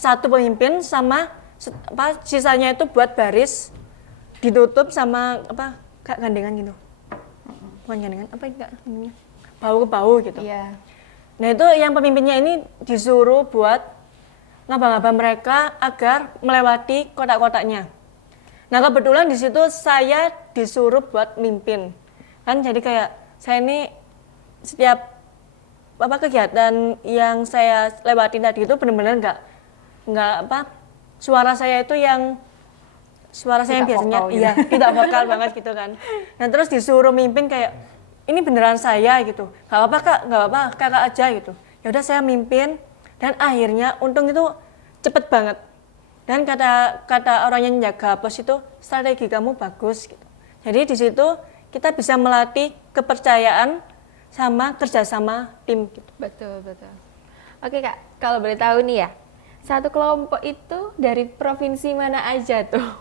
satu pemimpin sama sisanya itu buat baris, ditutup sama kayak gandengan gitu. Bukan gandengan, enggak namanya? Bahu ke bahu gitu. Iya. Nah itu yang pemimpinnya ini disuruh buat ngaba-ngaba mereka agar melewati kotak-kotaknya. Nah kebetulan di situ saya disuruh buat mimpin. Kan jadi kayak saya ini setiap kegiatan yang saya lewatin tadi itu benar-benar enggak suara saya itu yang biasanya vokal, gitu. tidak vokal banget gitu kan. Nah terus disuruh mimpin kayak ini beneran saya gitu. Gak apa-apa Kak, gak apa-apa, kakak aja gitu. Ya udah saya mimpin dan akhirnya untung itu cepet banget. Dan kata orang yang jaga pos itu strategi kamu bagus gitu. Jadi di situ kita bisa melatih kepercayaan sama kerjasama tim gitu. Betul. Oke Kak, kalau boleh tahu nih ya, satu kelompok itu dari provinsi mana aja tuh?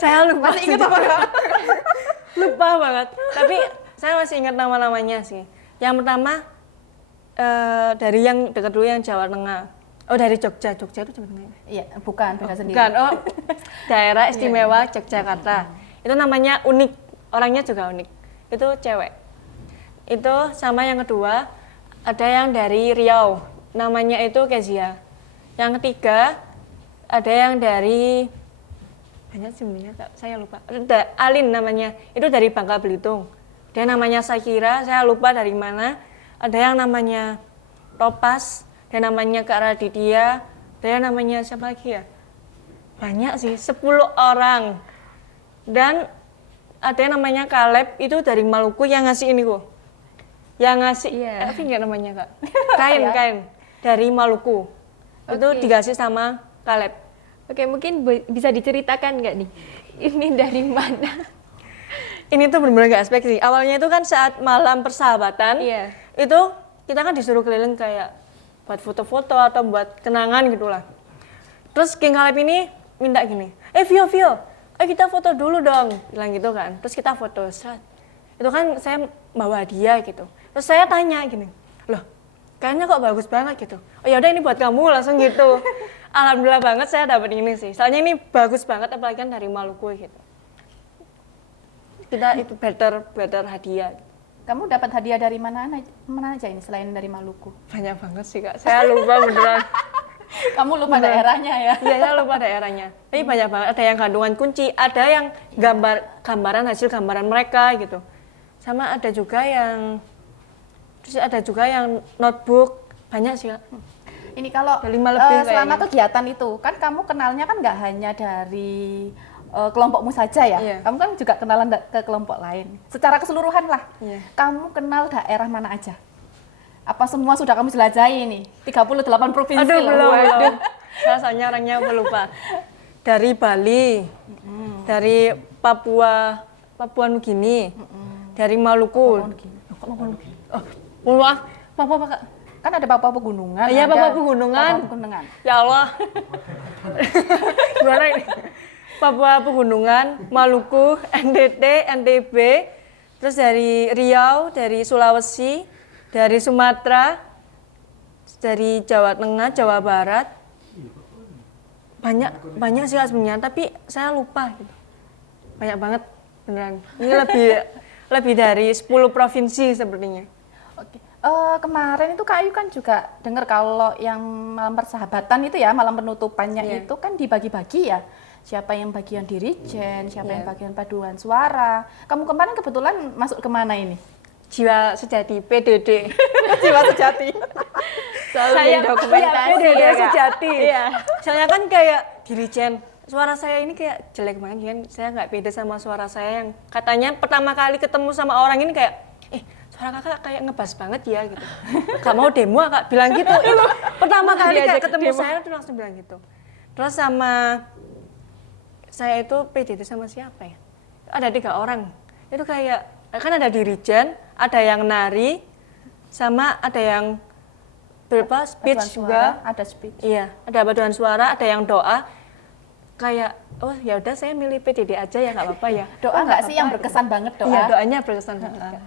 Saya lupa. Masih ingat apa Kak? Lupa banget. Tapi saya masih ingat nama-namanya sih. Yang pertama dari yang dekat dulu, yang Jawa Tengah. Oh dari Jogja itu Jawa Tengah. Iya, bukan, beda sendiri. Bukan, daerah istimewa Yogyakarta. Itu namanya unik, orangnya juga unik. Itu cewek. Itu sama yang kedua, ada yang dari Riau, namanya itu Kezia. Yang ketiga, ada yang dari, banyak sih sebenarnya, saya lupa. Ada Alin namanya, itu dari Bangka Belitung. Dia namanya Sakira, saya lupa dari mana. Ada yang namanya Topas, ada namanya Kak Raditya, ada yang namanya siapa lagi ya? Banyak sih, 10 orang. Dan ada yang namanya Caleb, itu dari Maluku yang ngasih ini kok. Yang ngasih, apa enggak namanya Kak? Kain, dari Maluku. Itu dikasih sama Caleb. Oke, mungkin bisa diceritakan nggak nih, ini dari mana? Ini tuh benar-benar nggak expect sih. Awalnya itu kan saat malam persahabatan, itu kita kan disuruh keliling kayak buat foto-foto atau buat kenangan gitu lah. Terus King Caleb ini minta gini, Vio, kita foto dulu dong, bilang gitu kan. Terus kita foto, itu kan saya bawa hadiah gitu. Terus saya tanya gini, loh kayaknya kok bagus banget gitu. Oh ya udah ini buat kamu, langsung gitu. Alhamdulillah banget saya dapat ini sih. Soalnya ini bagus banget, apalagi kan dari Maluku gitu. kita itu better hadiah. Kamu dapat hadiah dari mana aja ini selain dari Maluku? Banyak banget sih Kak, saya lupa beneran. Kamu lupa daerahnya ya? Iya, saya lupa daerahnya. Tapi banyak banget, ada yang kandungan kunci, ada yang gambaran hasil gambaran mereka gitu. Sama ada juga yang notebook, banyak sih Kak. Ini kalau Ada 5 lebih selama kayaknya. kegiatan itu, kan kamu kenalnya kan nggak hanya dari kelompokmu saja ya, Iya. kamu kan juga kenalan ke kelompok lain. Secara keseluruhan lah, Iya. kamu kenal daerah mana aja? Apa semua sudah kamu jelajahi ini? 38 provinsi Aduh, loh. belum. Rasanya orangnya lupa. Dari Bali, dari Papua Nugini, dari Maluku. Oh, maaf, Papua Kak. Kan ada Papua Pegunungan. Iya, ada Papua Pegunungan. Papua Pegunungan. Ya Allah. Gimana ini? Papua Pegunungan, Maluku, NTT, NTB, terus dari Riau, dari Sulawesi, dari Sumatera, dari Jawa Tengah, Jawa Barat. Banyak sih sebenarnya, tapi saya lupa gitu. Banyak banget beneran. Ini lebih dari 10 provinsi sepertinya. Oke. Kemarin itu Kak Ayu kan juga dengar kalau yang malam persahabatan itu ya, malam penutupannya Iya. itu kan dibagi-bagi ya. Siapa yang bagian dirijen, siapa yang bagian paduan suara. Kamu kemarin kebetulan masuk kemana ini? Jiwa Sejati, PDD. Jiwa Sejati. Selalu Saya dokumentasi PDD ya, Kak? sejati. Iya. Soalnya kan kayak dirijen, suara saya ini kayak jelek banget kan. Saya nggak pede sama suara saya yang katanya pertama kali ketemu sama orang ini kayak, suara kakak kayak ngebas banget ya gitu. Gak mau demo kak, bilang gitu. Itu pertama kali kayak ketemu saya tuh langsung bilang gitu. Terus sama saya itu PDD sama siapa ya? Ada 3 orang. Itu kayak kan ada dirijen, ada yang nari, sama ada yang berapa speech Paduan juga. suara, ada speech. Iya, ada paduan suara, ada yang doa. Kayak oh ya udah saya milih PDD aja ya nggak apa-apa ya. Doa nggak sih yang berkesan banget doa? Iya, doanya berkesan banget. Kak.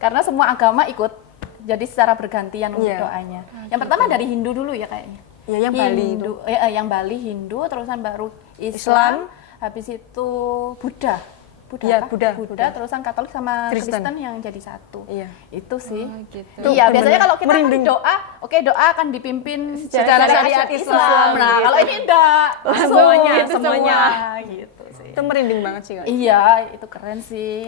Karena semua agama ikut, jadi secara bergantian untuk Iya. doanya. Yang pertama dari Hindu dulu ya kayaknya. Iya, yang Bali itu. Hindu, yang Bali Hindu, terusan baru Islam, habis itu Buddha. Iya, apa? Buddha. Terusan Katolik sama Kristen. Kristen yang jadi satu. Iya. Itu sih. gitu. Iya, Tuh, biasanya bener-bener kalau kita kan merinding. doa, doa akan dipimpin Secara syariat syariat Islam. Islam, Nah, gitu. kalau ini enggak, langsung Semuanya, gitu semuanya. semua, gitu sih. Itu merinding banget sih kak. Iya, itu keren sih.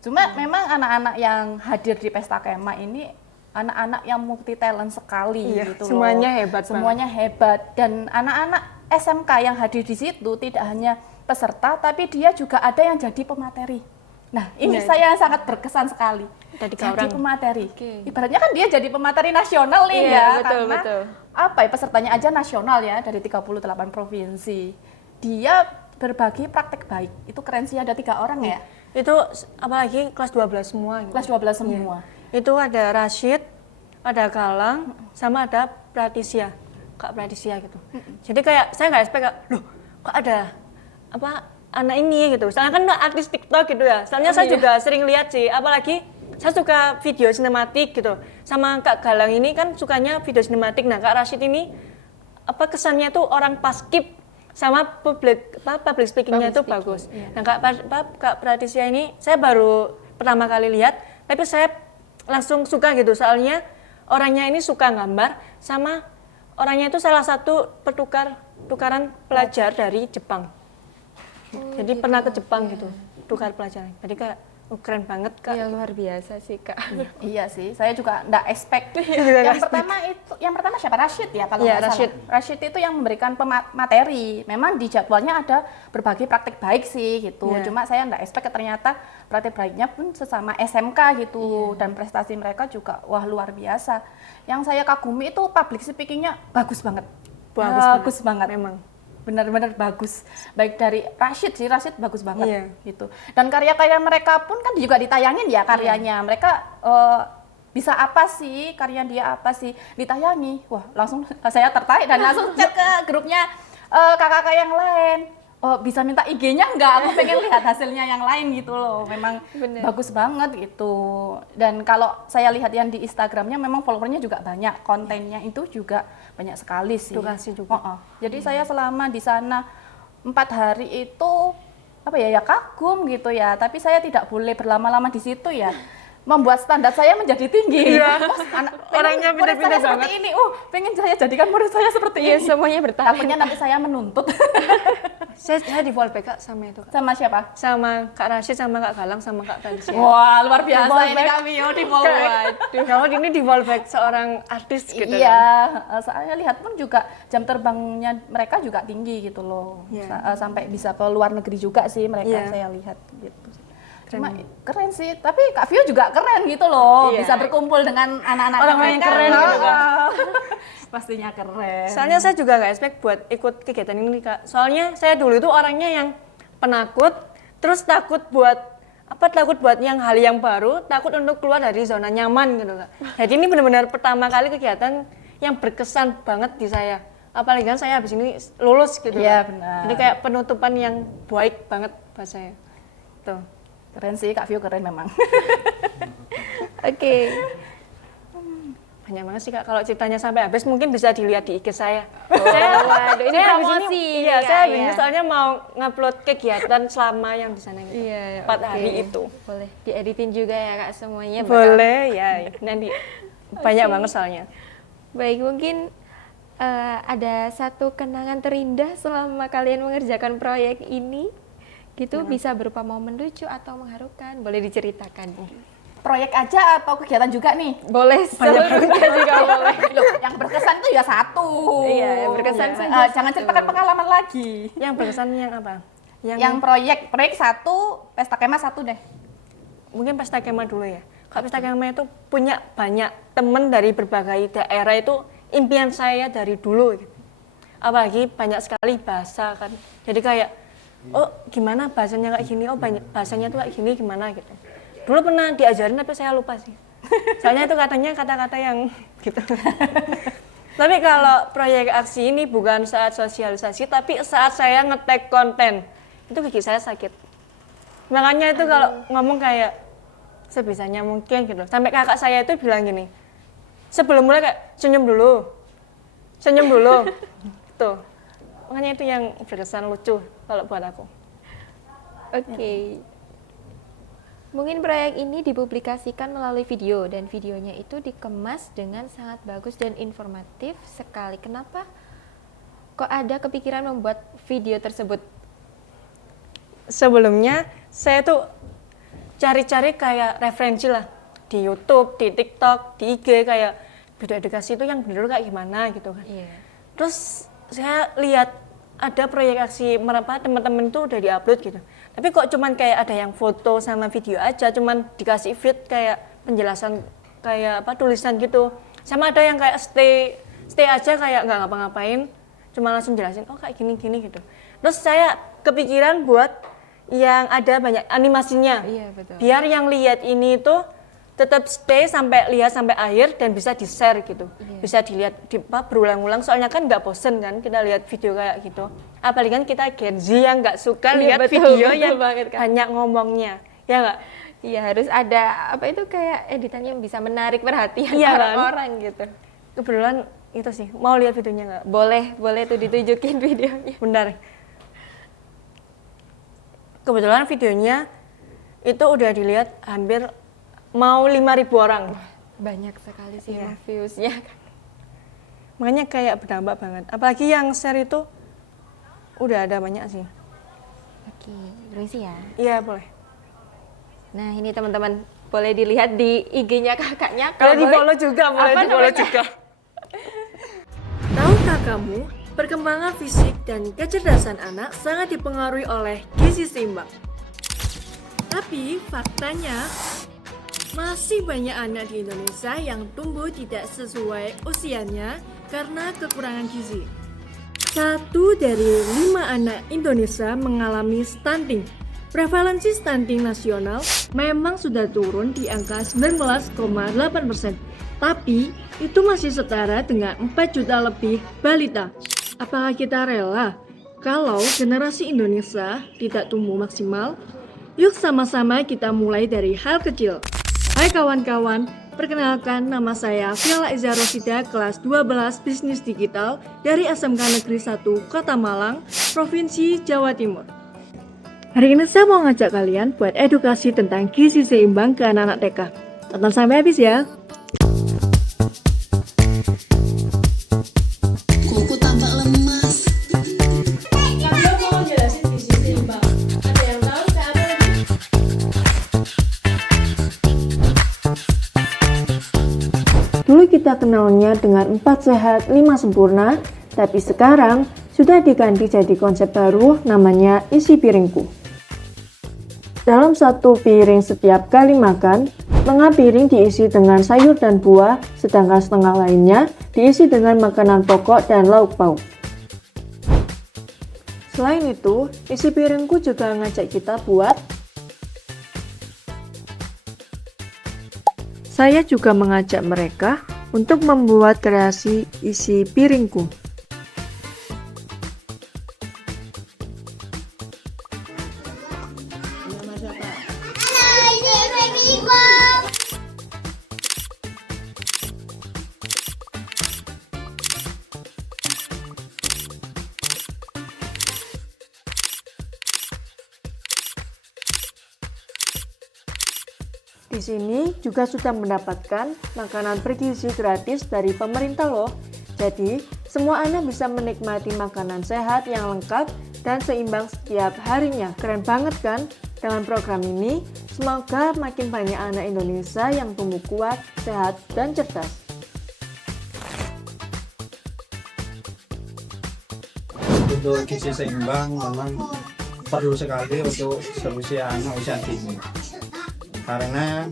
Cuma memang anak-anak yang hadir di Pesta Kema ini anak-anak yang multi talent sekali Iya, gitu loh. semuanya hebat Semuanya hebat dan anak-anak SMK yang hadir di situ tidak hanya peserta tapi dia juga ada yang jadi pemateri. Nah, ini Iya. saya sangat berkesan sekali. Ada 3 Jadi orang. pemateri. Oke. Ibaratnya kan dia jadi pemateri nasional nih Iya, ya, betul, karena betul. apa ya pesertanya aja nasional ya dari 38 provinsi. Dia berbagi praktek baik. Itu keren sih ada 3 orang ya. Itu apalagi kelas 12 semua gitu. Kelas 12 semua. Itu ada Rashid, ada Galang, sama ada Pratisia, Kak Pratisia gitu. Jadi kayak saya nggak expect, loh kok ada apa anak ini gitu. Soalnya kan artis TikTok gitu ya. Soalnya saya juga sering lihat sih, apalagi saya suka video sinematik gitu. Sama Kak Galang ini kan sukanya video sinematik. Nah Kak Rashid ini apa kesannya tuh orang paskib sama public speakingnya itu bagus. Nah Kak Pratisia ini saya baru pertama kali lihat, tapi saya langsung suka gitu. Soalnya orangnya ini suka gambar, sama orangnya itu salah satu tukaran pelajar dari Jepang. Jadi pernah ke Jepang gitu, tukar pelajaran. Jadi kayak keren banget kak. Iya, luar biasa sih kak. Iya sih, saya juga nggak expect. Yang pertama siapa? Rashid ya kalau Iya, nggak salah. Rashid itu yang memberikan materi. Memang di jadwalnya ada berbagai praktek baik sih gitu. Iya. Cuma saya nggak expect ternyata praktek baiknya pun sesama SMK gitu. Dan prestasi mereka juga wah luar biasa. Yang saya kagumi itu public speakingnya bagus banget. Bagus banget. Memang. Benar-benar bagus. Baik dari Rashid sih, Rashid bagus banget Iya. gitu. Dan karya-karya mereka pun kan juga ditayangin ya karyanya. Mereka bisa apa sih, karya dia apa sih, ditayangi. Wah, langsung saya tertarik dan langsung chat ke grupnya kakak-kakak yang lain. Oh, bisa minta IG-nya enggak? Aku pengen lihat hasilnya yang lain gitu loh. Memang bagus banget gitu. Dan kalau saya lihat yang di Instagramnya memang followernya juga banyak. Kontennya itu juga banyak sekali sih. Edukasi juga. Jadi saya selama di sana 4 hari itu apa ya kagum gitu ya, tapi saya tidak boleh berlama-lama di situ ya. Membuat standar saya menjadi tinggi. Iya. Orangnya murid saya pindah-pindah seperti banget. ini. Pengen saya jadikan murid saya seperti Iya, ini. semuanya bertahan. Takutnya nanti saya menuntut. Saya di fallback Kak sama itu Kak. Sama siapa? Sama Kak Rashid, sama Kak Galang, sama Kak Fansia. Wah, luar biasa Fallback. ini kami di fallback. Kamu ini di fallback seorang artis gitu Iya, kan. saya lihat pun juga jam terbangnya mereka juga tinggi gitu loh. Iya. Sampai bisa ke luar negeri juga sih mereka Iya. saya lihat gitu. Keren. Cuma keren sih, tapi Kak Vio juga keren gitu loh, Iya. bisa berkumpul dengan anak-anak Orang-orang yang mereka. keren gitu kan. Pastinya keren. Soalnya saya juga nggak expect buat ikut kegiatan ini Kak. Soalnya saya dulu itu orangnya yang penakut, terus takut buat yang hal yang baru, takut untuk keluar dari zona nyaman gitu Kak. Jadi ini benar-benar pertama kali kegiatan yang berkesan banget di saya. Apalagi kan saya habis ini lulus gitu. Iya, Kak. benar. Jadi kayak penutupan yang baik banget buat saya. Tuh. Keren sih, Kak Vio keren memang. Oke. Banyak banget sih Kak, kalau ceritanya sampai habis mungkin bisa dilihat di IG saya. Waduh, ini Saya habis promosi. Iya, saya habis ini ya. soalnya mau ngupload kegiatan selama yang di sana gitu. Iya, 4 oke. hari itu. Boleh dieditin juga ya Kak semuanya. Boleh ya, nanti banyak banget soalnya. Baik, mungkin ada satu kenangan terindah selama kalian mengerjakan proyek ini, gitu bisa berupa momen lucu atau mengharukan, boleh diceritakan. Proyek aja atau kegiatan juga nih? Boleh, seluruhnya juga boleh. Loh, yang berkesan itu ya satu. Iya, yang berkesan Iya. saja Jangan ceritakan pengalaman lagi. Yang berkesan yang apa? Yang proyek satu, pesta kemah satu deh. Mungkin pesta kemah dulu ya. Kalau pesta kemah itu punya banyak temen dari berbagai daerah, itu impian saya dari dulu gitu. Apalagi banyak sekali bahasa kan. Jadi kayak, oh gimana bahasanya kayak gini, oh banyak bahasanya tuh kayak gini gimana gitu. Dulu pernah diajarin tapi saya lupa sih. Soalnya itu katanya kata-kata yang gitu. Tapi kalau proyek aksi ini bukan saat sosialisasi, tapi saat saya nge-tag konten. Itu gigi saya sakit. Makanya itu kalau ngomong kayak sebisanya mungkin gitu. Sampai kakak saya itu bilang gini, sebelum mulai kayak senyum dulu. Tuh. Makanya itu yang berkesan lucu kalau buat aku. Oke. Mungkin proyek ini dipublikasikan melalui video dan videonya itu dikemas dengan sangat bagus dan informatif sekali. Kenapa kok ada kepikiran membuat video tersebut? Sebelumnya saya tuh cari-cari kayak referensi lah di YouTube, di TikTok, di IG kayak video edukasi itu yang bener kayak gimana gitu kan. Iya. Terus saya lihat ada proyek aksi merapa teman-teman tuh udah diupload gitu. Tapi kok cuman kayak ada yang foto sama video aja, cuman dikasih feed kayak penjelasan kayak apa tulisan gitu. Sama ada yang kayak stay aja kayak nggak ngapa-ngapain, cuma langsung jelasin oh kayak gini-gini gitu. Terus saya kepikiran buat yang ada banyak animasinya. Iya, betul. Biar yang lihat ini tuh tetap stay sampai lihat sampai akhir dan bisa di-share gitu. Iya. Bisa dilihat berulang-ulang soalnya kan nggak bosen kan kita lihat video kayak gitu. Apalagi kan kita Gen Z yang nggak suka Iya, lihat betul, video betul yang banget, Kak. banyak ngomongnya. Ya nggak? Iya, harus ada apa itu kayak editannya yang bisa menarik perhatian Iya, kan? orang-orang gitu. Kebetulan itu sih, mau lihat videonya nggak? Boleh tuh ditunjukin videonya. Bentar. Kebetulan videonya itu udah dilihat hampir mau 5.000 orang. Banyak sekali sih Iya. views-nya. Makanya kayak berdampak banget. Apalagi yang share itu udah ada banyak sih. Oke, permisi ya. Iya boleh. Nah, ini teman-teman boleh dilihat di IG-nya kakaknya. Kalau di boleh- follow juga, boleh Apa di follow namanya? juga. Tahukah kamu, perkembangan fisik dan kecerdasan anak sangat dipengaruhi oleh gizi seimbang. Tapi faktanya, masih banyak anak di Indonesia yang tumbuh tidak sesuai usianya karena kekurangan gizi. 1 dari 5 anak Indonesia mengalami stunting. Prevalensi stunting nasional memang sudah turun di angka 19,8%. Tapi itu masih setara dengan 4 juta lebih balita. Apakah kita rela kalau generasi Indonesia tidak tumbuh maksimal? Yuk sama-sama kita mulai dari hal kecil. Hai kawan-kawan, perkenalkan nama saya Viola Iza Rosida, kelas 12 Bisnis Digital dari SMK Negeri 1 Kota Malang, Provinsi Jawa Timur. Hari ini saya mau ngajak kalian buat edukasi tentang gizi seimbang ke anak-anak TK. Tonton sampai habis ya. Kuku tampak lemas. Kalian mau jelasin gizi seimbang? Ada yang tahu apa lagi? Dulu kita kenalnya dengan 4 sehat, 5 sempurna, tapi sekarang sudah diganti jadi konsep baru namanya isi piringku. Dalam satu piring setiap kali makan, setengah piring diisi dengan sayur dan buah, sedangkan setengah lainnya diisi dengan makanan pokok dan lauk pauk. Selain itu, isi piringku juga ngajak kita buat saya juga mengajak mereka untuk membuat kreasi isi piringku. Di sini juga sudah mendapatkan makanan bergizi gratis dari pemerintah loh. Jadi, semua anak bisa menikmati makanan sehat yang lengkap dan seimbang setiap harinya. Keren banget kan? Dengan program ini, semoga makin banyak anak Indonesia yang tumbuh kuat, sehat, dan cerdas. Untuk gizi seimbang memang perlu sekali untuk seusia anak usia dini. Karena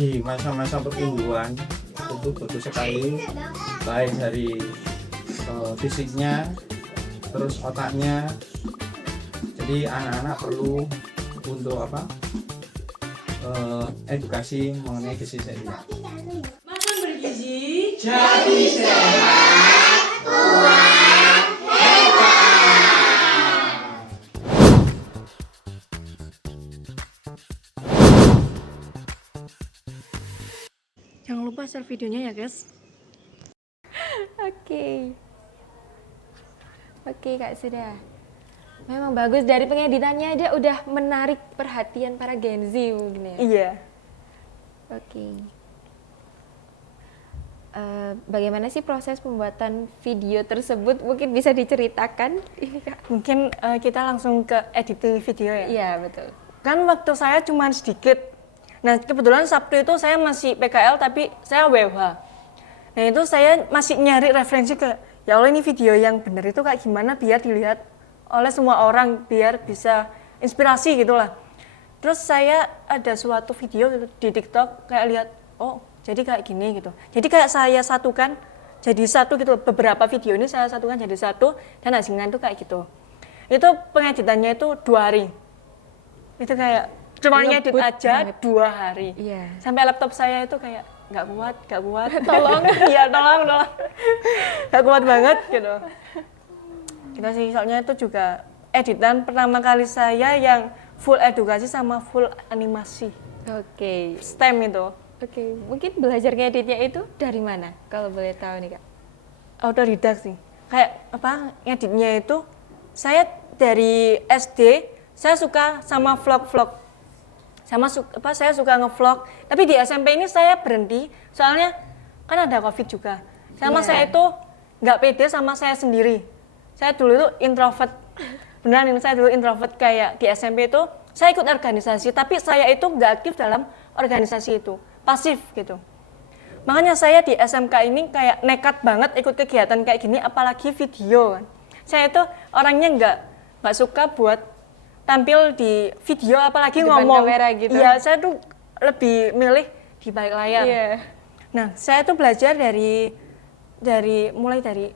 di masa-masa pertumbuhan itu butuh sekali baik dari fisiknya terus otaknya, jadi anak-anak perlu untuk edukasi mengenai gizi seimbang. Makan bergizi jadi sehat, kuat, hebat. Jangan lupa share videonya ya guys. Oke. Oke Kak Sudah. Memang bagus, dari pengeditannya dia udah menarik perhatian para Gen Z mungkin ya. Iya. Oke. Bagaimana sih proses pembuatan video tersebut? Mungkin bisa diceritakan ini Kak. Mungkin kita langsung ke editing video ya. Iya betul. Kan waktu saya cuma sedikit. Nah, kebetulan Sabtu itu saya masih PKL tapi saya WFH. Nah, itu saya masih nyari referensi ke, ya Allah ini video yang benar itu kayak gimana biar dilihat oleh semua orang, biar bisa inspirasi gitulah. Terus saya ada suatu video gitu di TikTok kayak lihat, oh jadi kayak gini gitu. Jadi kayak saya satukan jadi satu gitu, beberapa video ini saya satukan jadi satu dan hasilnya itu kayak gitu. Itu pengeditannya itu 2 hari. Itu kayak cuma ngedit Ngebut aja banget. 2 hari. Iya. Sampai laptop saya itu kayak nggak kuat, tolong, ya tolong. Nggak kuat banget gitu. Kita sih soalnya itu juga editan pertama kali saya yang full edukasi sama full animasi. Oke. STEM itu. Oke, mungkin belajar ngeditnya itu dari mana? Kalau boleh tahu nih Kak. Autodidak sih. Kayak ngeditnya itu saya dari SD saya suka sama vlog-vlog. Saya suka ngevlog, tapi di SMP ini saya berhenti soalnya kan ada COVID juga. Saya itu nggak pede sama saya sendiri. Saya dulu itu introvert, beneran ini saya dulu introvert. Kayak di SMP itu saya ikut organisasi, tapi saya itu nggak aktif dalam organisasi itu, pasif gitu. Makanya saya di SMK ini kayak nekat banget ikut kegiatan kayak gini, apalagi video kan. Saya itu orangnya nggak suka buat tampil di video, apalagi Depan ngomong kamera gitu. Iya, saya tuh lebih milih di balik layar. Iya. Nah, saya tuh belajar mulai dari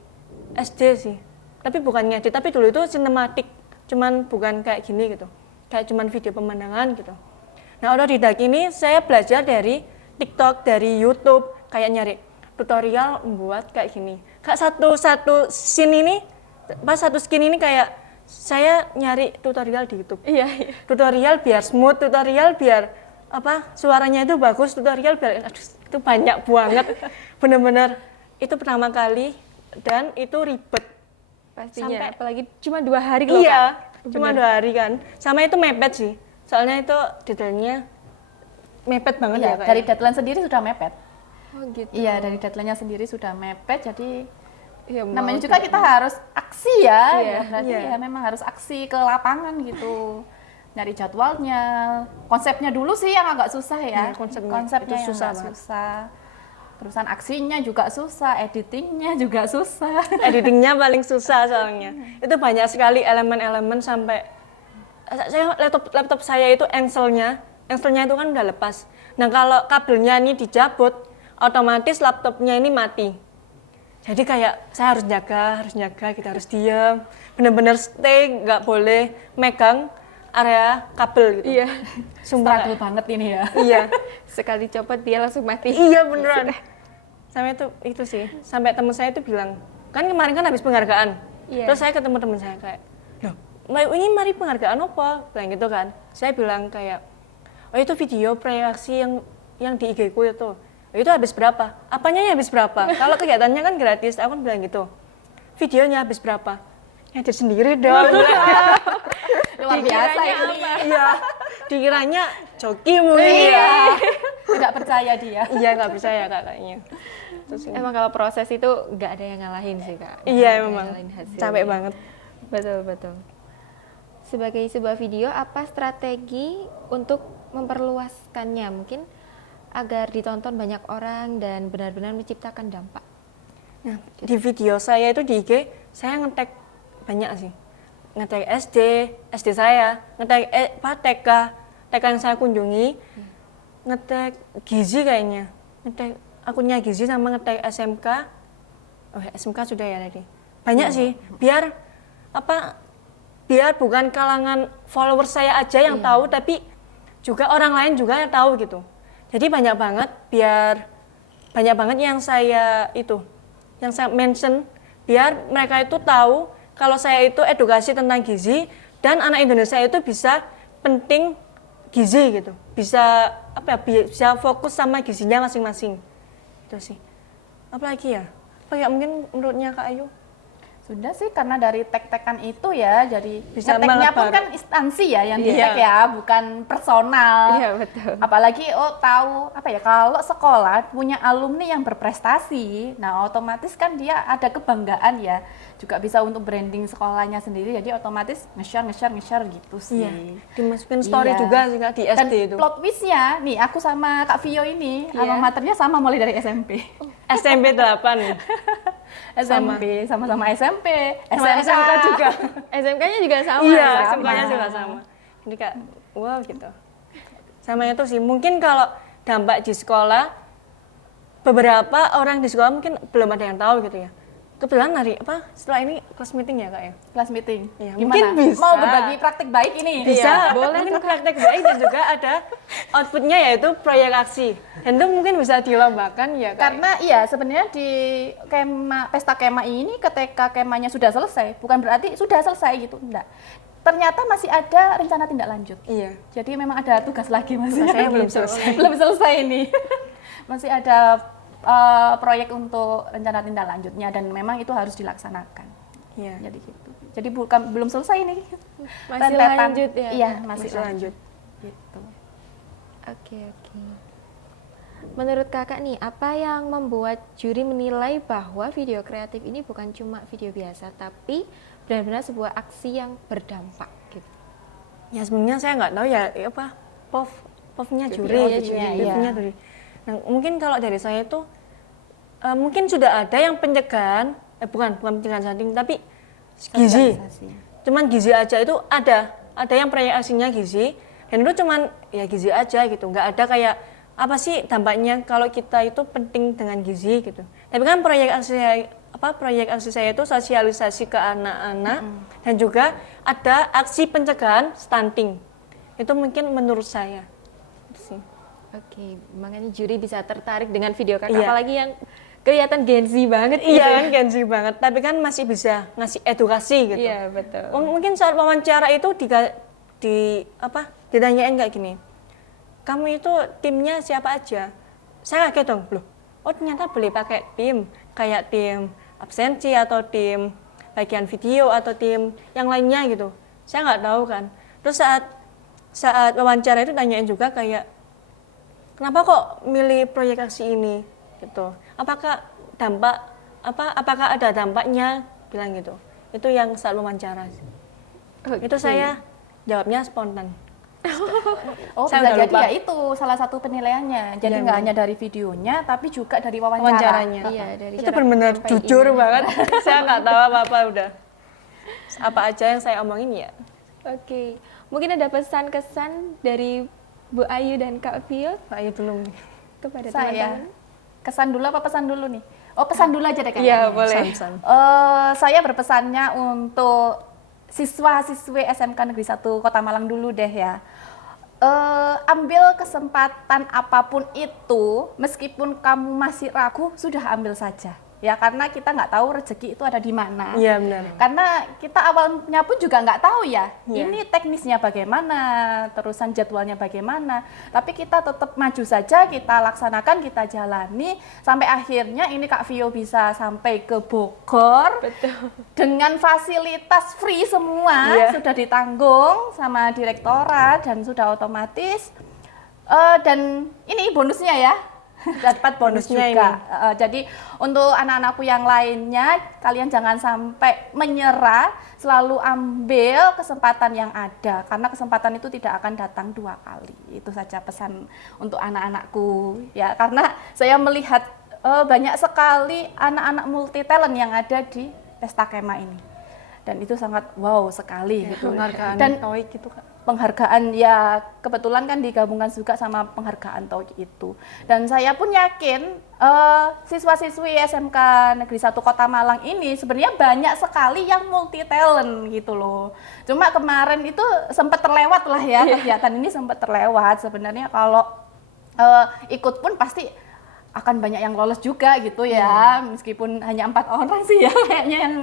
SD sih. Tapi bukan ngedit, tapi dulu itu sinematik. Cuman bukan kayak gini gitu. Kayak cuman video pemandangan gitu. Nah, autodidak ini saya belajar dari TikTok, dari YouTube, kayak nyari tutorial membuat kayak gini. Kayak satu skin ini kayak saya nyari tutorial di YouTube. Iya. Tutorial biar smooth, tutorial biar suaranya itu bagus, tutorial biar itu banyak banget. Bener-bener itu pertama kali dan itu ribet. Pastinya, Sampai- apalagi cuma 2 hari loh Iya, Cuma 2 hari kan. Sama itu mepet sih. Soalnya itu detailnya mepet banget Iya, ya Kak. dari deadline sendiri sudah mepet. Oh gitu. Iya, dari deadline-nya sendiri sudah mepet, jadi Ya, mau namanya juga kita harus aksi ya. Iya, Ya, berarti iya. ya memang harus aksi ke lapangan gitu. Nyari jadwalnya, konsepnya dulu sih yang agak susah ya. Iya, konsepnya Konsepnya itu yang susah agak banget. susah. Terusan aksinya juga susah, editingnya juga susah. Editingnya paling susah soalnya. Itu banyak sekali elemen-elemen sampai saya laptop saya itu engselnya itu kan udah lepas. Nah kalau kabelnya ini dicabut, otomatis laptopnya ini mati. Jadi kayak saya harus jaga, kita harus diam, benar-benar stay, nggak boleh megang area kabel gitu. Iya. Sumpah. Struggle banget ini ya. Iya. Sekali copot dia langsung mati. Iya beneran. Sampai itu sih, sampai teman saya itu bilang, kan kemarin kan habis penghargaan. Iya. Terus saya ketemu teman saya kayak, loh, ini mari penghargaan apa? Bilang gitu kan. Saya bilang kayak, oh itu video proyeksi yang di IG ku itu. Oh, itu habis berapa? Apanya habis berapa? Kalau kegiatannya kan gratis, aku kan bilang gitu. Videonya habis berapa? Edit sendiri dong. Luar biasa Dikiranya ini. apa? Iya. Dikiranya joki mungkin. Iya. Tidak percaya dia. Iya nggak bisa ya Kak kayaknya. Terus ini. Emang kalau proses itu nggak ada yang ngalahin sih Kak. Nggak Iya ada yang memang. ngalahin hasilnya. Capek banget. Betul, betul. Sebagai sebuah video, apa strategi untuk memperluaskannya? Mungkin agar ditonton banyak orang dan benar-benar menciptakan dampak. Nah, di video saya itu di IG, saya nge-tag banyak sih. Nge-tag SD saya, nge-tag TK yang saya kunjungi, nge-tag Gizi kayaknya. Nge-tag akunnya Gizi sama nge-tag SMK. Oh, SMK sudah ya tadi. Banyak sih, biar bukan kalangan follower saya aja yang tahu, tapi juga orang lain juga yang tahu gitu. Jadi banyak banget yang saya mention, biar mereka itu tahu kalau saya itu edukasi tentang gizi dan anak Indonesia itu bisa penting gizi gitu, bisa bisa fokus sama gizinya masing-masing. Itu sih. Apalagi ya? Mungkin menurutnya Kak Ayu? Sudah sih, karena dari tag-tagan itu ya, jadi Bisa nge-tagnya pun melebar. kan instansi ya yang Iya. di-tag ya, bukan personal. Iya, betul. Apalagi tahu kalau sekolah punya alumni yang berprestasi, nah otomatis kan dia ada kebanggaan ya, juga bisa untuk branding sekolahnya sendiri, jadi otomatis nge-share gitu sih. Iya. Dimasukin story Iya. juga sih Kak di Dan SD itu. plot twist-nya, nih aku sama Kak Vio ini, Iya. alma maternya sama mulai dari SMP. SMP 8 nih. SMP, sama-sama SMP, Sama SMK SMK juga. SMK-nya juga sama. Iya, sama. SMK-nya juga sama. Jadi Kak, wow gitu. Sama itu sih, mungkin kalau dampak di sekolah, beberapa orang di sekolah mungkin belum ada yang tahu gitu ya. Kebetulan setelah ini kelas meeting ya Kak ya? kelas meeting. Iya, Gimana? mungkin bisa. Mau berbagi praktik baik ini? Bisa, Iya, boleh mungkin praktek baik dan juga ada outputnya yaitu proyek aksi. Dan itu mungkin bisa dilombakan ya Kak. Karena iya sebenarnya di pesta kema ini ketika kemanya sudah selesai, bukan berarti sudah selesai gitu, enggak. Ternyata masih ada rencana tindak lanjut. Iya. Jadi memang ada tugas lagi masih. Saya belum selesai. Belum selesai ini. Masih ada proyek untuk rencana tindak lanjutnya dan memang itu harus dilaksanakan. Iya. Jadi gitu. Jadi belum selesai ini. Masih Rentetan. lanjut ya? Iya, Masih masih lanjut. lanjut. Gitu. Oke. Menurut kakak nih, apa yang membuat juri menilai bahwa video kreatif ini bukan cuma video biasa, tapi benar-benar sebuah aksi yang berdampak gitu? Ya sebenarnya saya nggak tahu ya POV-nya juri, Oh, ya, jurinya, POV-nya iya. juri. Nah, mungkin kalau dari saya itu mungkin sudah ada yang pencegahan, bukan pencegahan stunting, tapi gizi. Sosialisasi. Cuman gizi aja itu ada yang proyeksinya gizi, dan itu cuman ya gizi aja gitu, nggak ada kayak apa sih dampaknya kalau kita itu penting dengan gizi gitu. Tapi kan proyek aksi saya itu sosialisasi ke anak-anak dan juga ada aksi pencegahan stunting. Itu mungkin menurut saya. Itu sih. Oke, makanya juri bisa tertarik dengan video kakak, Iya. apalagi yang kelihatan Gen Z banget gitu. Iya kan Gen Z banget, tapi kan masih bisa ngasih edukasi gitu. Iya, betul. Mungkin saat wawancara itu ditanyain kayak gini. Kamu itu timnya siapa aja? Saya kaget dong, loh. Oh ternyata boleh pakai tim, kayak tim absensi atau tim bagian video atau tim yang lainnya gitu. saya nggak tahu kan. Terus saat wawancara itu tanyain juga kayak kenapa kok milih proyek aksi ini gitu. Apakah ada dampaknya, bilang gitu. Itu yang saat wawancara. Itu saya jawabnya spontan. Oh, Saya bisa udah jadi lupa. ya itu salah satu penilaiannya. Jadi Iya, nggak benar. hanya dari videonya, tapi juga dari wawancara. Wawancaranya. Iya, dari Itu cara benar-benar menyampaikan. jujur banget. Saya nggak tahu apa-apa udah. Apa aja yang saya omongin ya. Oke, mungkin ada pesan-kesan dari Bu Ayu dan Kak Vio Pak Ayu dulu. kepada Saya teman-teman. kesan dulu apa pesan dulu nih? Oh, pesan dulu aja deh kayaknya. Iya, boleh. San-san. Saya berpesannya untuk siswa-siswi SMK Negeri 1 Kota Malang dulu deh ya. Ambil kesempatan apapun itu, meskipun kamu masih ragu, sudah ambil saja. Ya, karena kita nggak tahu rezeki itu ada di mana. Iya benar. Karena kita awalnya pun juga nggak tahu ya, Iya. ini teknisnya bagaimana, terusan jadwalnya bagaimana. Tapi kita tetap maju saja, kita laksanakan, kita jalani, sampai akhirnya ini Kak Vio bisa sampai ke Bogor. Betul. Dengan fasilitas free semua, Iya. sudah ditanggung sama direktorat dan sudah otomatis. Dan ini bonusnya ya. Dapat bonus Bonusnya juga. Jadi untuk anak-anakku yang lainnya, kalian jangan sampai menyerah, selalu ambil kesempatan yang ada, karena kesempatan itu tidak akan datang 2 kali. Itu saja pesan untuk anak-anakku ya, karena saya melihat banyak sekali anak-anak multi talent yang ada di Pesta Kema ini, dan itu sangat wow sekali gitu. Penghargaan Dan TOEIC gitu Kak. penghargaan ya, kebetulan kan digabungkan juga sama penghargaan TOEIC itu. Dan saya pun yakin siswa-siswi SMK Negeri 1 Kota Malang ini sebenarnya banyak sekali yang multi talent gitu loh. Cuma kemarin itu sempat terlewat lah ya, kegiatan ini sempat terlewat. Sebenarnya kalau ikut pun pasti akan banyak yang lolos juga gitu ya, meskipun hanya 4 orang sih ya kayaknya yang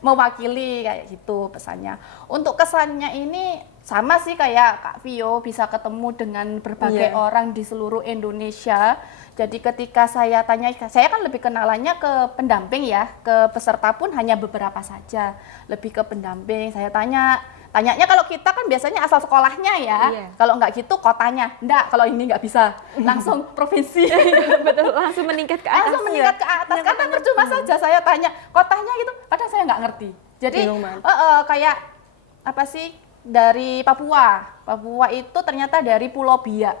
mewakili kayak gitu pesannya. Untuk kesannya ini sama sih kayak Kak Vio, bisa ketemu dengan berbagai Iya. orang di seluruh Indonesia. Jadi ketika saya tanya, saya kan lebih kenalannya ke pendamping ya, ke peserta pun hanya beberapa saja, lebih ke pendamping. Saya tanyanya kalau kita kan biasanya asal sekolahnya ya, Iya. kalau nggak gitu kotanya, enggak, kalau ini nggak bisa, langsung provinsi. Betul, langsung meningkat ke atas. Langsung meningkat ke atas, karena percuma saja saya tanya kotanya gitu, kadang saya nggak ngerti. Jadi Bingung banget. kayak apa sih, dari Papua itu ternyata dari Pulau Biak,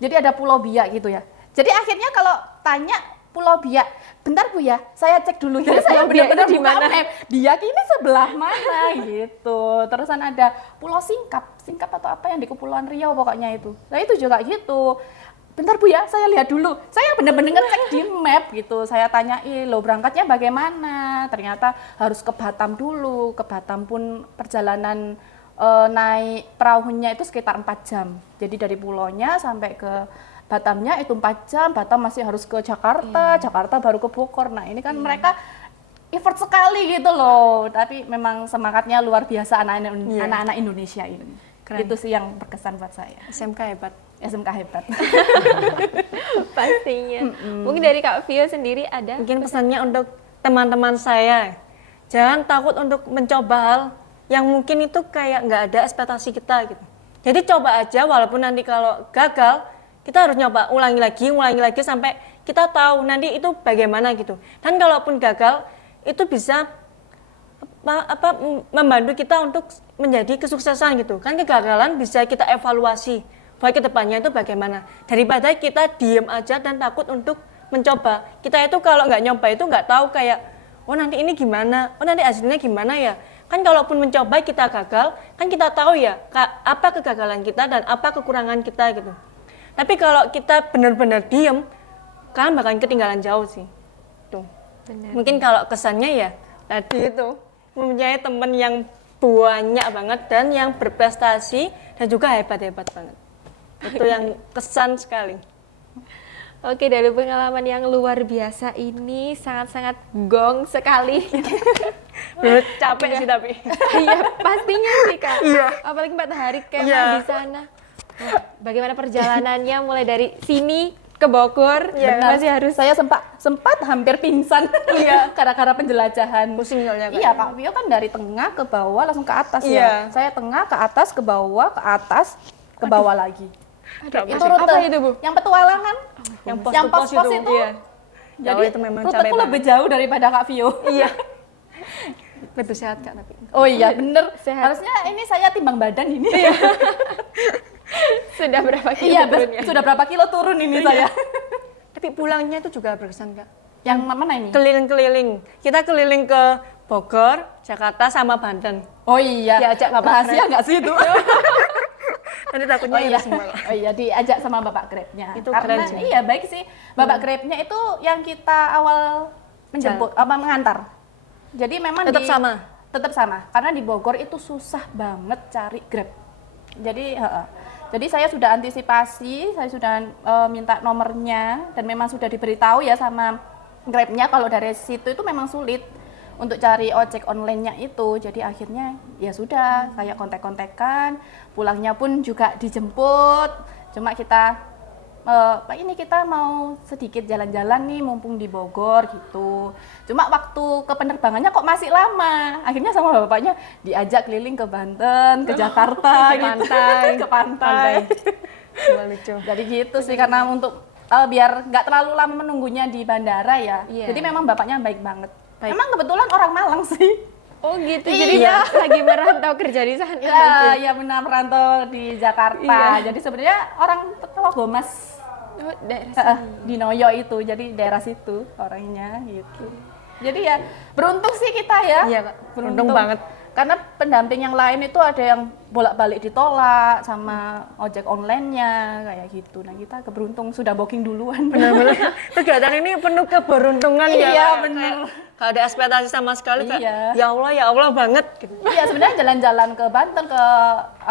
jadi ada Pulau Biak gitu ya. Jadi akhirnya kalau tanya Pulau Biak, bentar Bu ya, saya cek dulu. Jadi saya Pulau Biak benar-benar itu di buka mana? map, Biak ini sebelah mana gitu. Terusan ada Pulau Singkap atau apa yang di Kepulauan Riau pokoknya itu. Nah itu juga gitu. Bentar Bu ya, saya lihat dulu. Saya benar-benar ngecek di map gitu. Saya tanyain, lo berangkatnya bagaimana? Ternyata harus ke Batam dulu. Ke Batam pun perjalanan naik perahunya itu sekitar 4 jam. Jadi dari pulaunya sampai ke Batamnya itu 4 jam, Batam masih harus ke Jakarta, Jakarta baru ke Bogor. Nah ini kan mereka effort sekali gitu loh. Tapi memang semangatnya luar biasa anak-anak Indonesia ini. Keren. Itu sih yang berkesan buat saya. SMK hebat. SMK hebat. Pastinya. Mungkin dari Kak Vio sendiri ada? Mungkin pesannya untuk teman-teman saya, jangan takut untuk mencoba hal yang mungkin itu kayak nggak ada ekspektasi kita gitu. Jadi coba aja, walaupun nanti kalau gagal, kita harus nyoba ulangi lagi sampai kita tahu nanti itu bagaimana gitu. Dan kalaupun gagal, itu bisa membantu kita untuk menjadi kesuksesan gitu. Kan kegagalan bisa kita evaluasi buat kedepannya itu bagaimana. Daripada kita diem aja dan takut untuk mencoba. Kita itu kalau nggak nyoba itu nggak tahu kayak, oh nanti ini gimana, oh nanti hasilnya gimana ya. Kan kalaupun mencoba kita gagal, kan kita tahu ya apa kegagalan kita dan apa kekurangan kita gitu. Tapi kalau kita benar-benar diem, kalian bakalan ketinggalan jauh sih. Tuh. Benar. Mungkin kalau kesannya ya tadi itu mempunyai teman yang banyak banget dan yang berprestasi dan juga hebat-hebat banget. Itu yang kesan sekali. Oke, dari pengalaman yang luar biasa ini sangat-sangat gong sekali. Bener, capek sih tapi. Iya, pastinya sih Kak. Iya. Apalagi 4 hari kemah Iya. di sana. Wah, bagaimana perjalanannya mulai dari sini ke Bogor, Benar. masih harus saya sempat hampir pingsan karena penjelajahan. Pusing soalnya, Kak. Iya, Kak Vio kan dari tengah ke bawah langsung ke atas Iya. ya. Saya tengah ke atas ke bawah, ke atas ke bawah lagi. Itu Apa rute itu, Bu? yang petualangan. Yang pos-pos pos-pos itu. Iya. Jadi Jauh itu memang capek ruteku banget. lebih jauh daripada Kak Vio. Iya. Lebih sehat Kak tapi. Oh iya, bener. Sehat. Harusnya ini saya timbang badan ini. sudah berapa kilo Iya, turunnya? sudah berapa kilo turun ini saya. Tapi pulangnya itu juga berkesan Kak. Yang mana ini? Keliling-keliling. Kita keliling ke Bogor, Jakarta sama Banten. Oh iya. Diajak Bapak Rahasia Grab. nggak sih itu? Nanti takutnya Oh iya, hilang semua. oh iya diajak sama Bapak Grabnya. Itu Karena keren sih. iya baik sih, Bapak Grabnya itu yang kita awal menjemput, apa mengantar. Jadi memang Tetap sama? Tetap sama, karena di Bogor itu susah banget cari Grab. Jadi, jadi saya sudah antisipasi, saya sudah minta nomornya dan memang sudah diberitahu ya sama Grabnya kalau dari situ itu memang sulit untuk cari ojek online-nya itu. Jadi akhirnya ya sudah, saya kontak-kontakan, pulangnya pun juga dijemput. Cuma kita Pak ini kita mau sedikit jalan-jalan nih mumpung di Bogor gitu. Cuma waktu ke penerbangannya kok masih lama. Akhirnya sama bapaknya diajak keliling ke Banten, ke Jakarta, Ke gitu. pantai. Ke pantai. Cuma lucu. Jadi gitu sih karena untuk biar nggak terlalu lama menunggunya di bandara ya. Iya. Jadi memang bapaknya baik banget. Baik. Emang kebetulan orang Malang sih. Oh gitu, Iya. jadi dia lagi merantau kerja di sana. Ya benar merantau di Jakarta. Jadi sebenarnya orang Gomas. Oh, daerah Di Noyo itu, jadi daerah situ orangnya gitu. Jadi ya beruntung sih kita ya. Iya, Kak. Beruntung banget. Karena pendamping yang lain itu ada yang bolak-balik ditolak sama ojek online-nya kayak gitu. Nah kita keberuntung sudah booking duluan. Benar-benar. Kegiatan ini penuh keberuntungan ya. Iya, Kak. benar. Kalau ada ekspektasi sama sekali kayak, Iya. ya Allah banget gitu. Iya sebenarnya jalan-jalan ke Banten ke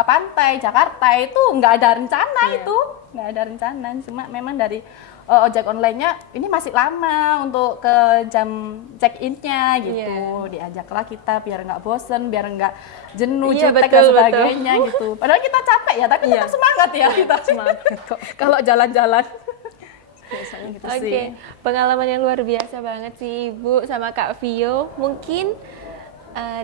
pantai Jakarta itu nggak ada rencana itu, nggak ada rencana. Cuma memang dari ojek online-nya ini masih lama untuk ke jam check-in-nya gitu. Diajaklah kita biar nggak bosen, biar nggak jenuh, Iya, jutek dan betul, sebagainya gitu. Padahal kita capek ya, tapi tetap Iya. semangat ya kita. Semangat kok. Kalau jalan-jalan. Biasanya gitu Oke, sih. pengalaman yang luar biasa banget sih Ibu sama Kak Vio. Mungkin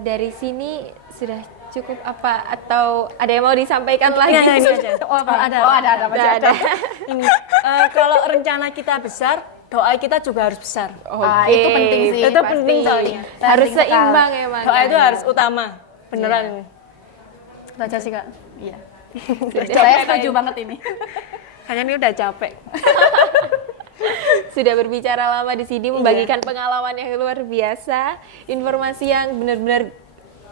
dari sini sudah cukup apa atau ada yang mau disampaikan lagi? Iya, ini aja. Oh, ada, masih ada. Ini, kalau rencana kita besar, doa kita juga harus besar. Ah, itu penting sih. Itu pasti. penting soalnya. Harus Penting seimbang sekali. emang. Doa itu harus utama. Beneran ini. Itu aja sih Kak. Iya. Udah Saya capek setuju kayaknya. banget ini. Kayaknya ini udah capek. Sudah berbicara lama di sini membagikan pengalaman yang luar biasa, informasi yang benar-benar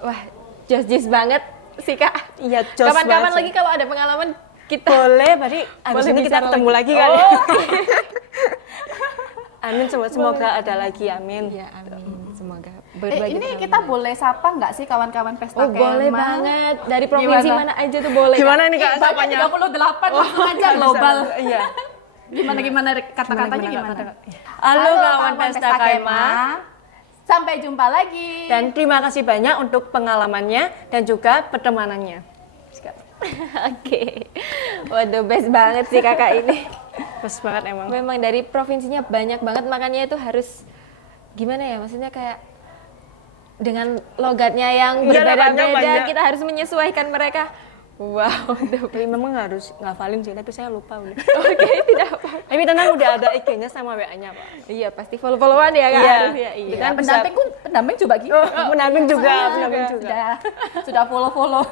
wah jos banget sih Kak. Iya, jos Kapan-kapan banget lagi sih. kalau ada pengalaman kita Boleh, berarti abis Boleh ini kita bicara ketemu lagi. lagi kan ya? Oh. Amin, semoga ada lagi, amin. Ya amin, semoga Ini pengalaman. kita boleh sapa nggak sih kawan-kawan pesta Oh boleh Kemah? banget, dari provinsi Gimana? mana aja tuh boleh Kak. Gimana nih Kak Banyak sapanya? 38 langsung aja global. Iya. Gimana kata-katanya gimana? Halo kawan Pesta Kemah. Sampai jumpa lagi. Dan terima kasih banyak untuk pengalamannya dan juga pertemanannya. Oke, waduh best banget sih kakak ini. Best banget emang. Memang dari provinsinya banyak banget, makanya itu harus gimana ya, maksudnya kayak dengan logatnya yang Iya, logatnya berbeda-beda, banyak. kita harus menyesuaikan mereka. Wow, Tapi memang harus ngafalin sih, tapi saya lupa udah. oke, tidak apa. Tapi tenang udah ada IG-nya sama WA-nya, Pak. Iya, pasti follow-followan ya kak. Iya. Harus ya, iya. Kita kan pendamping coba gitu. Pendamping juga, pendamping juga. Sudah follow.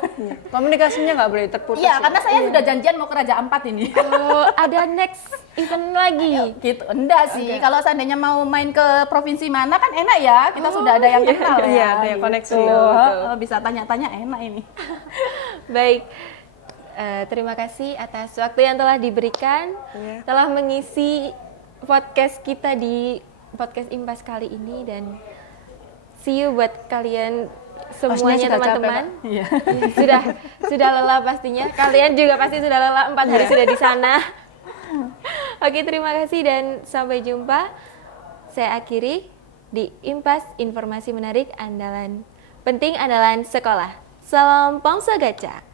Komunikasinya nggak boleh terputus. Iya, ya. karena saya sudah janjian mau ke Raja Ampat ini. Oh, ada next event lagi. Gitu. Enggak sih. Kalau seandainya mau main ke provinsi mana kan enak ya. Kita sudah ada yang kenal ya. Iya, ada yang koneksi. Gitu. Betul. Bisa tanya-tanya enak ini. Baik, terima kasih atas waktu yang telah diberikan, Iya. telah mengisi podcast kita di podcast Impas kali ini, dan see you buat kalian semuanya juga capek, teman-teman. Pak. Iya. Sudah lelah pastinya. Kalian juga pasti sudah lelah, 4 hari sudah di sana. Oke, terima kasih dan sampai jumpa. Saya akhiri di Impas, informasi menarik andalan penting andalan sekolah. Salam Pongso Gacha.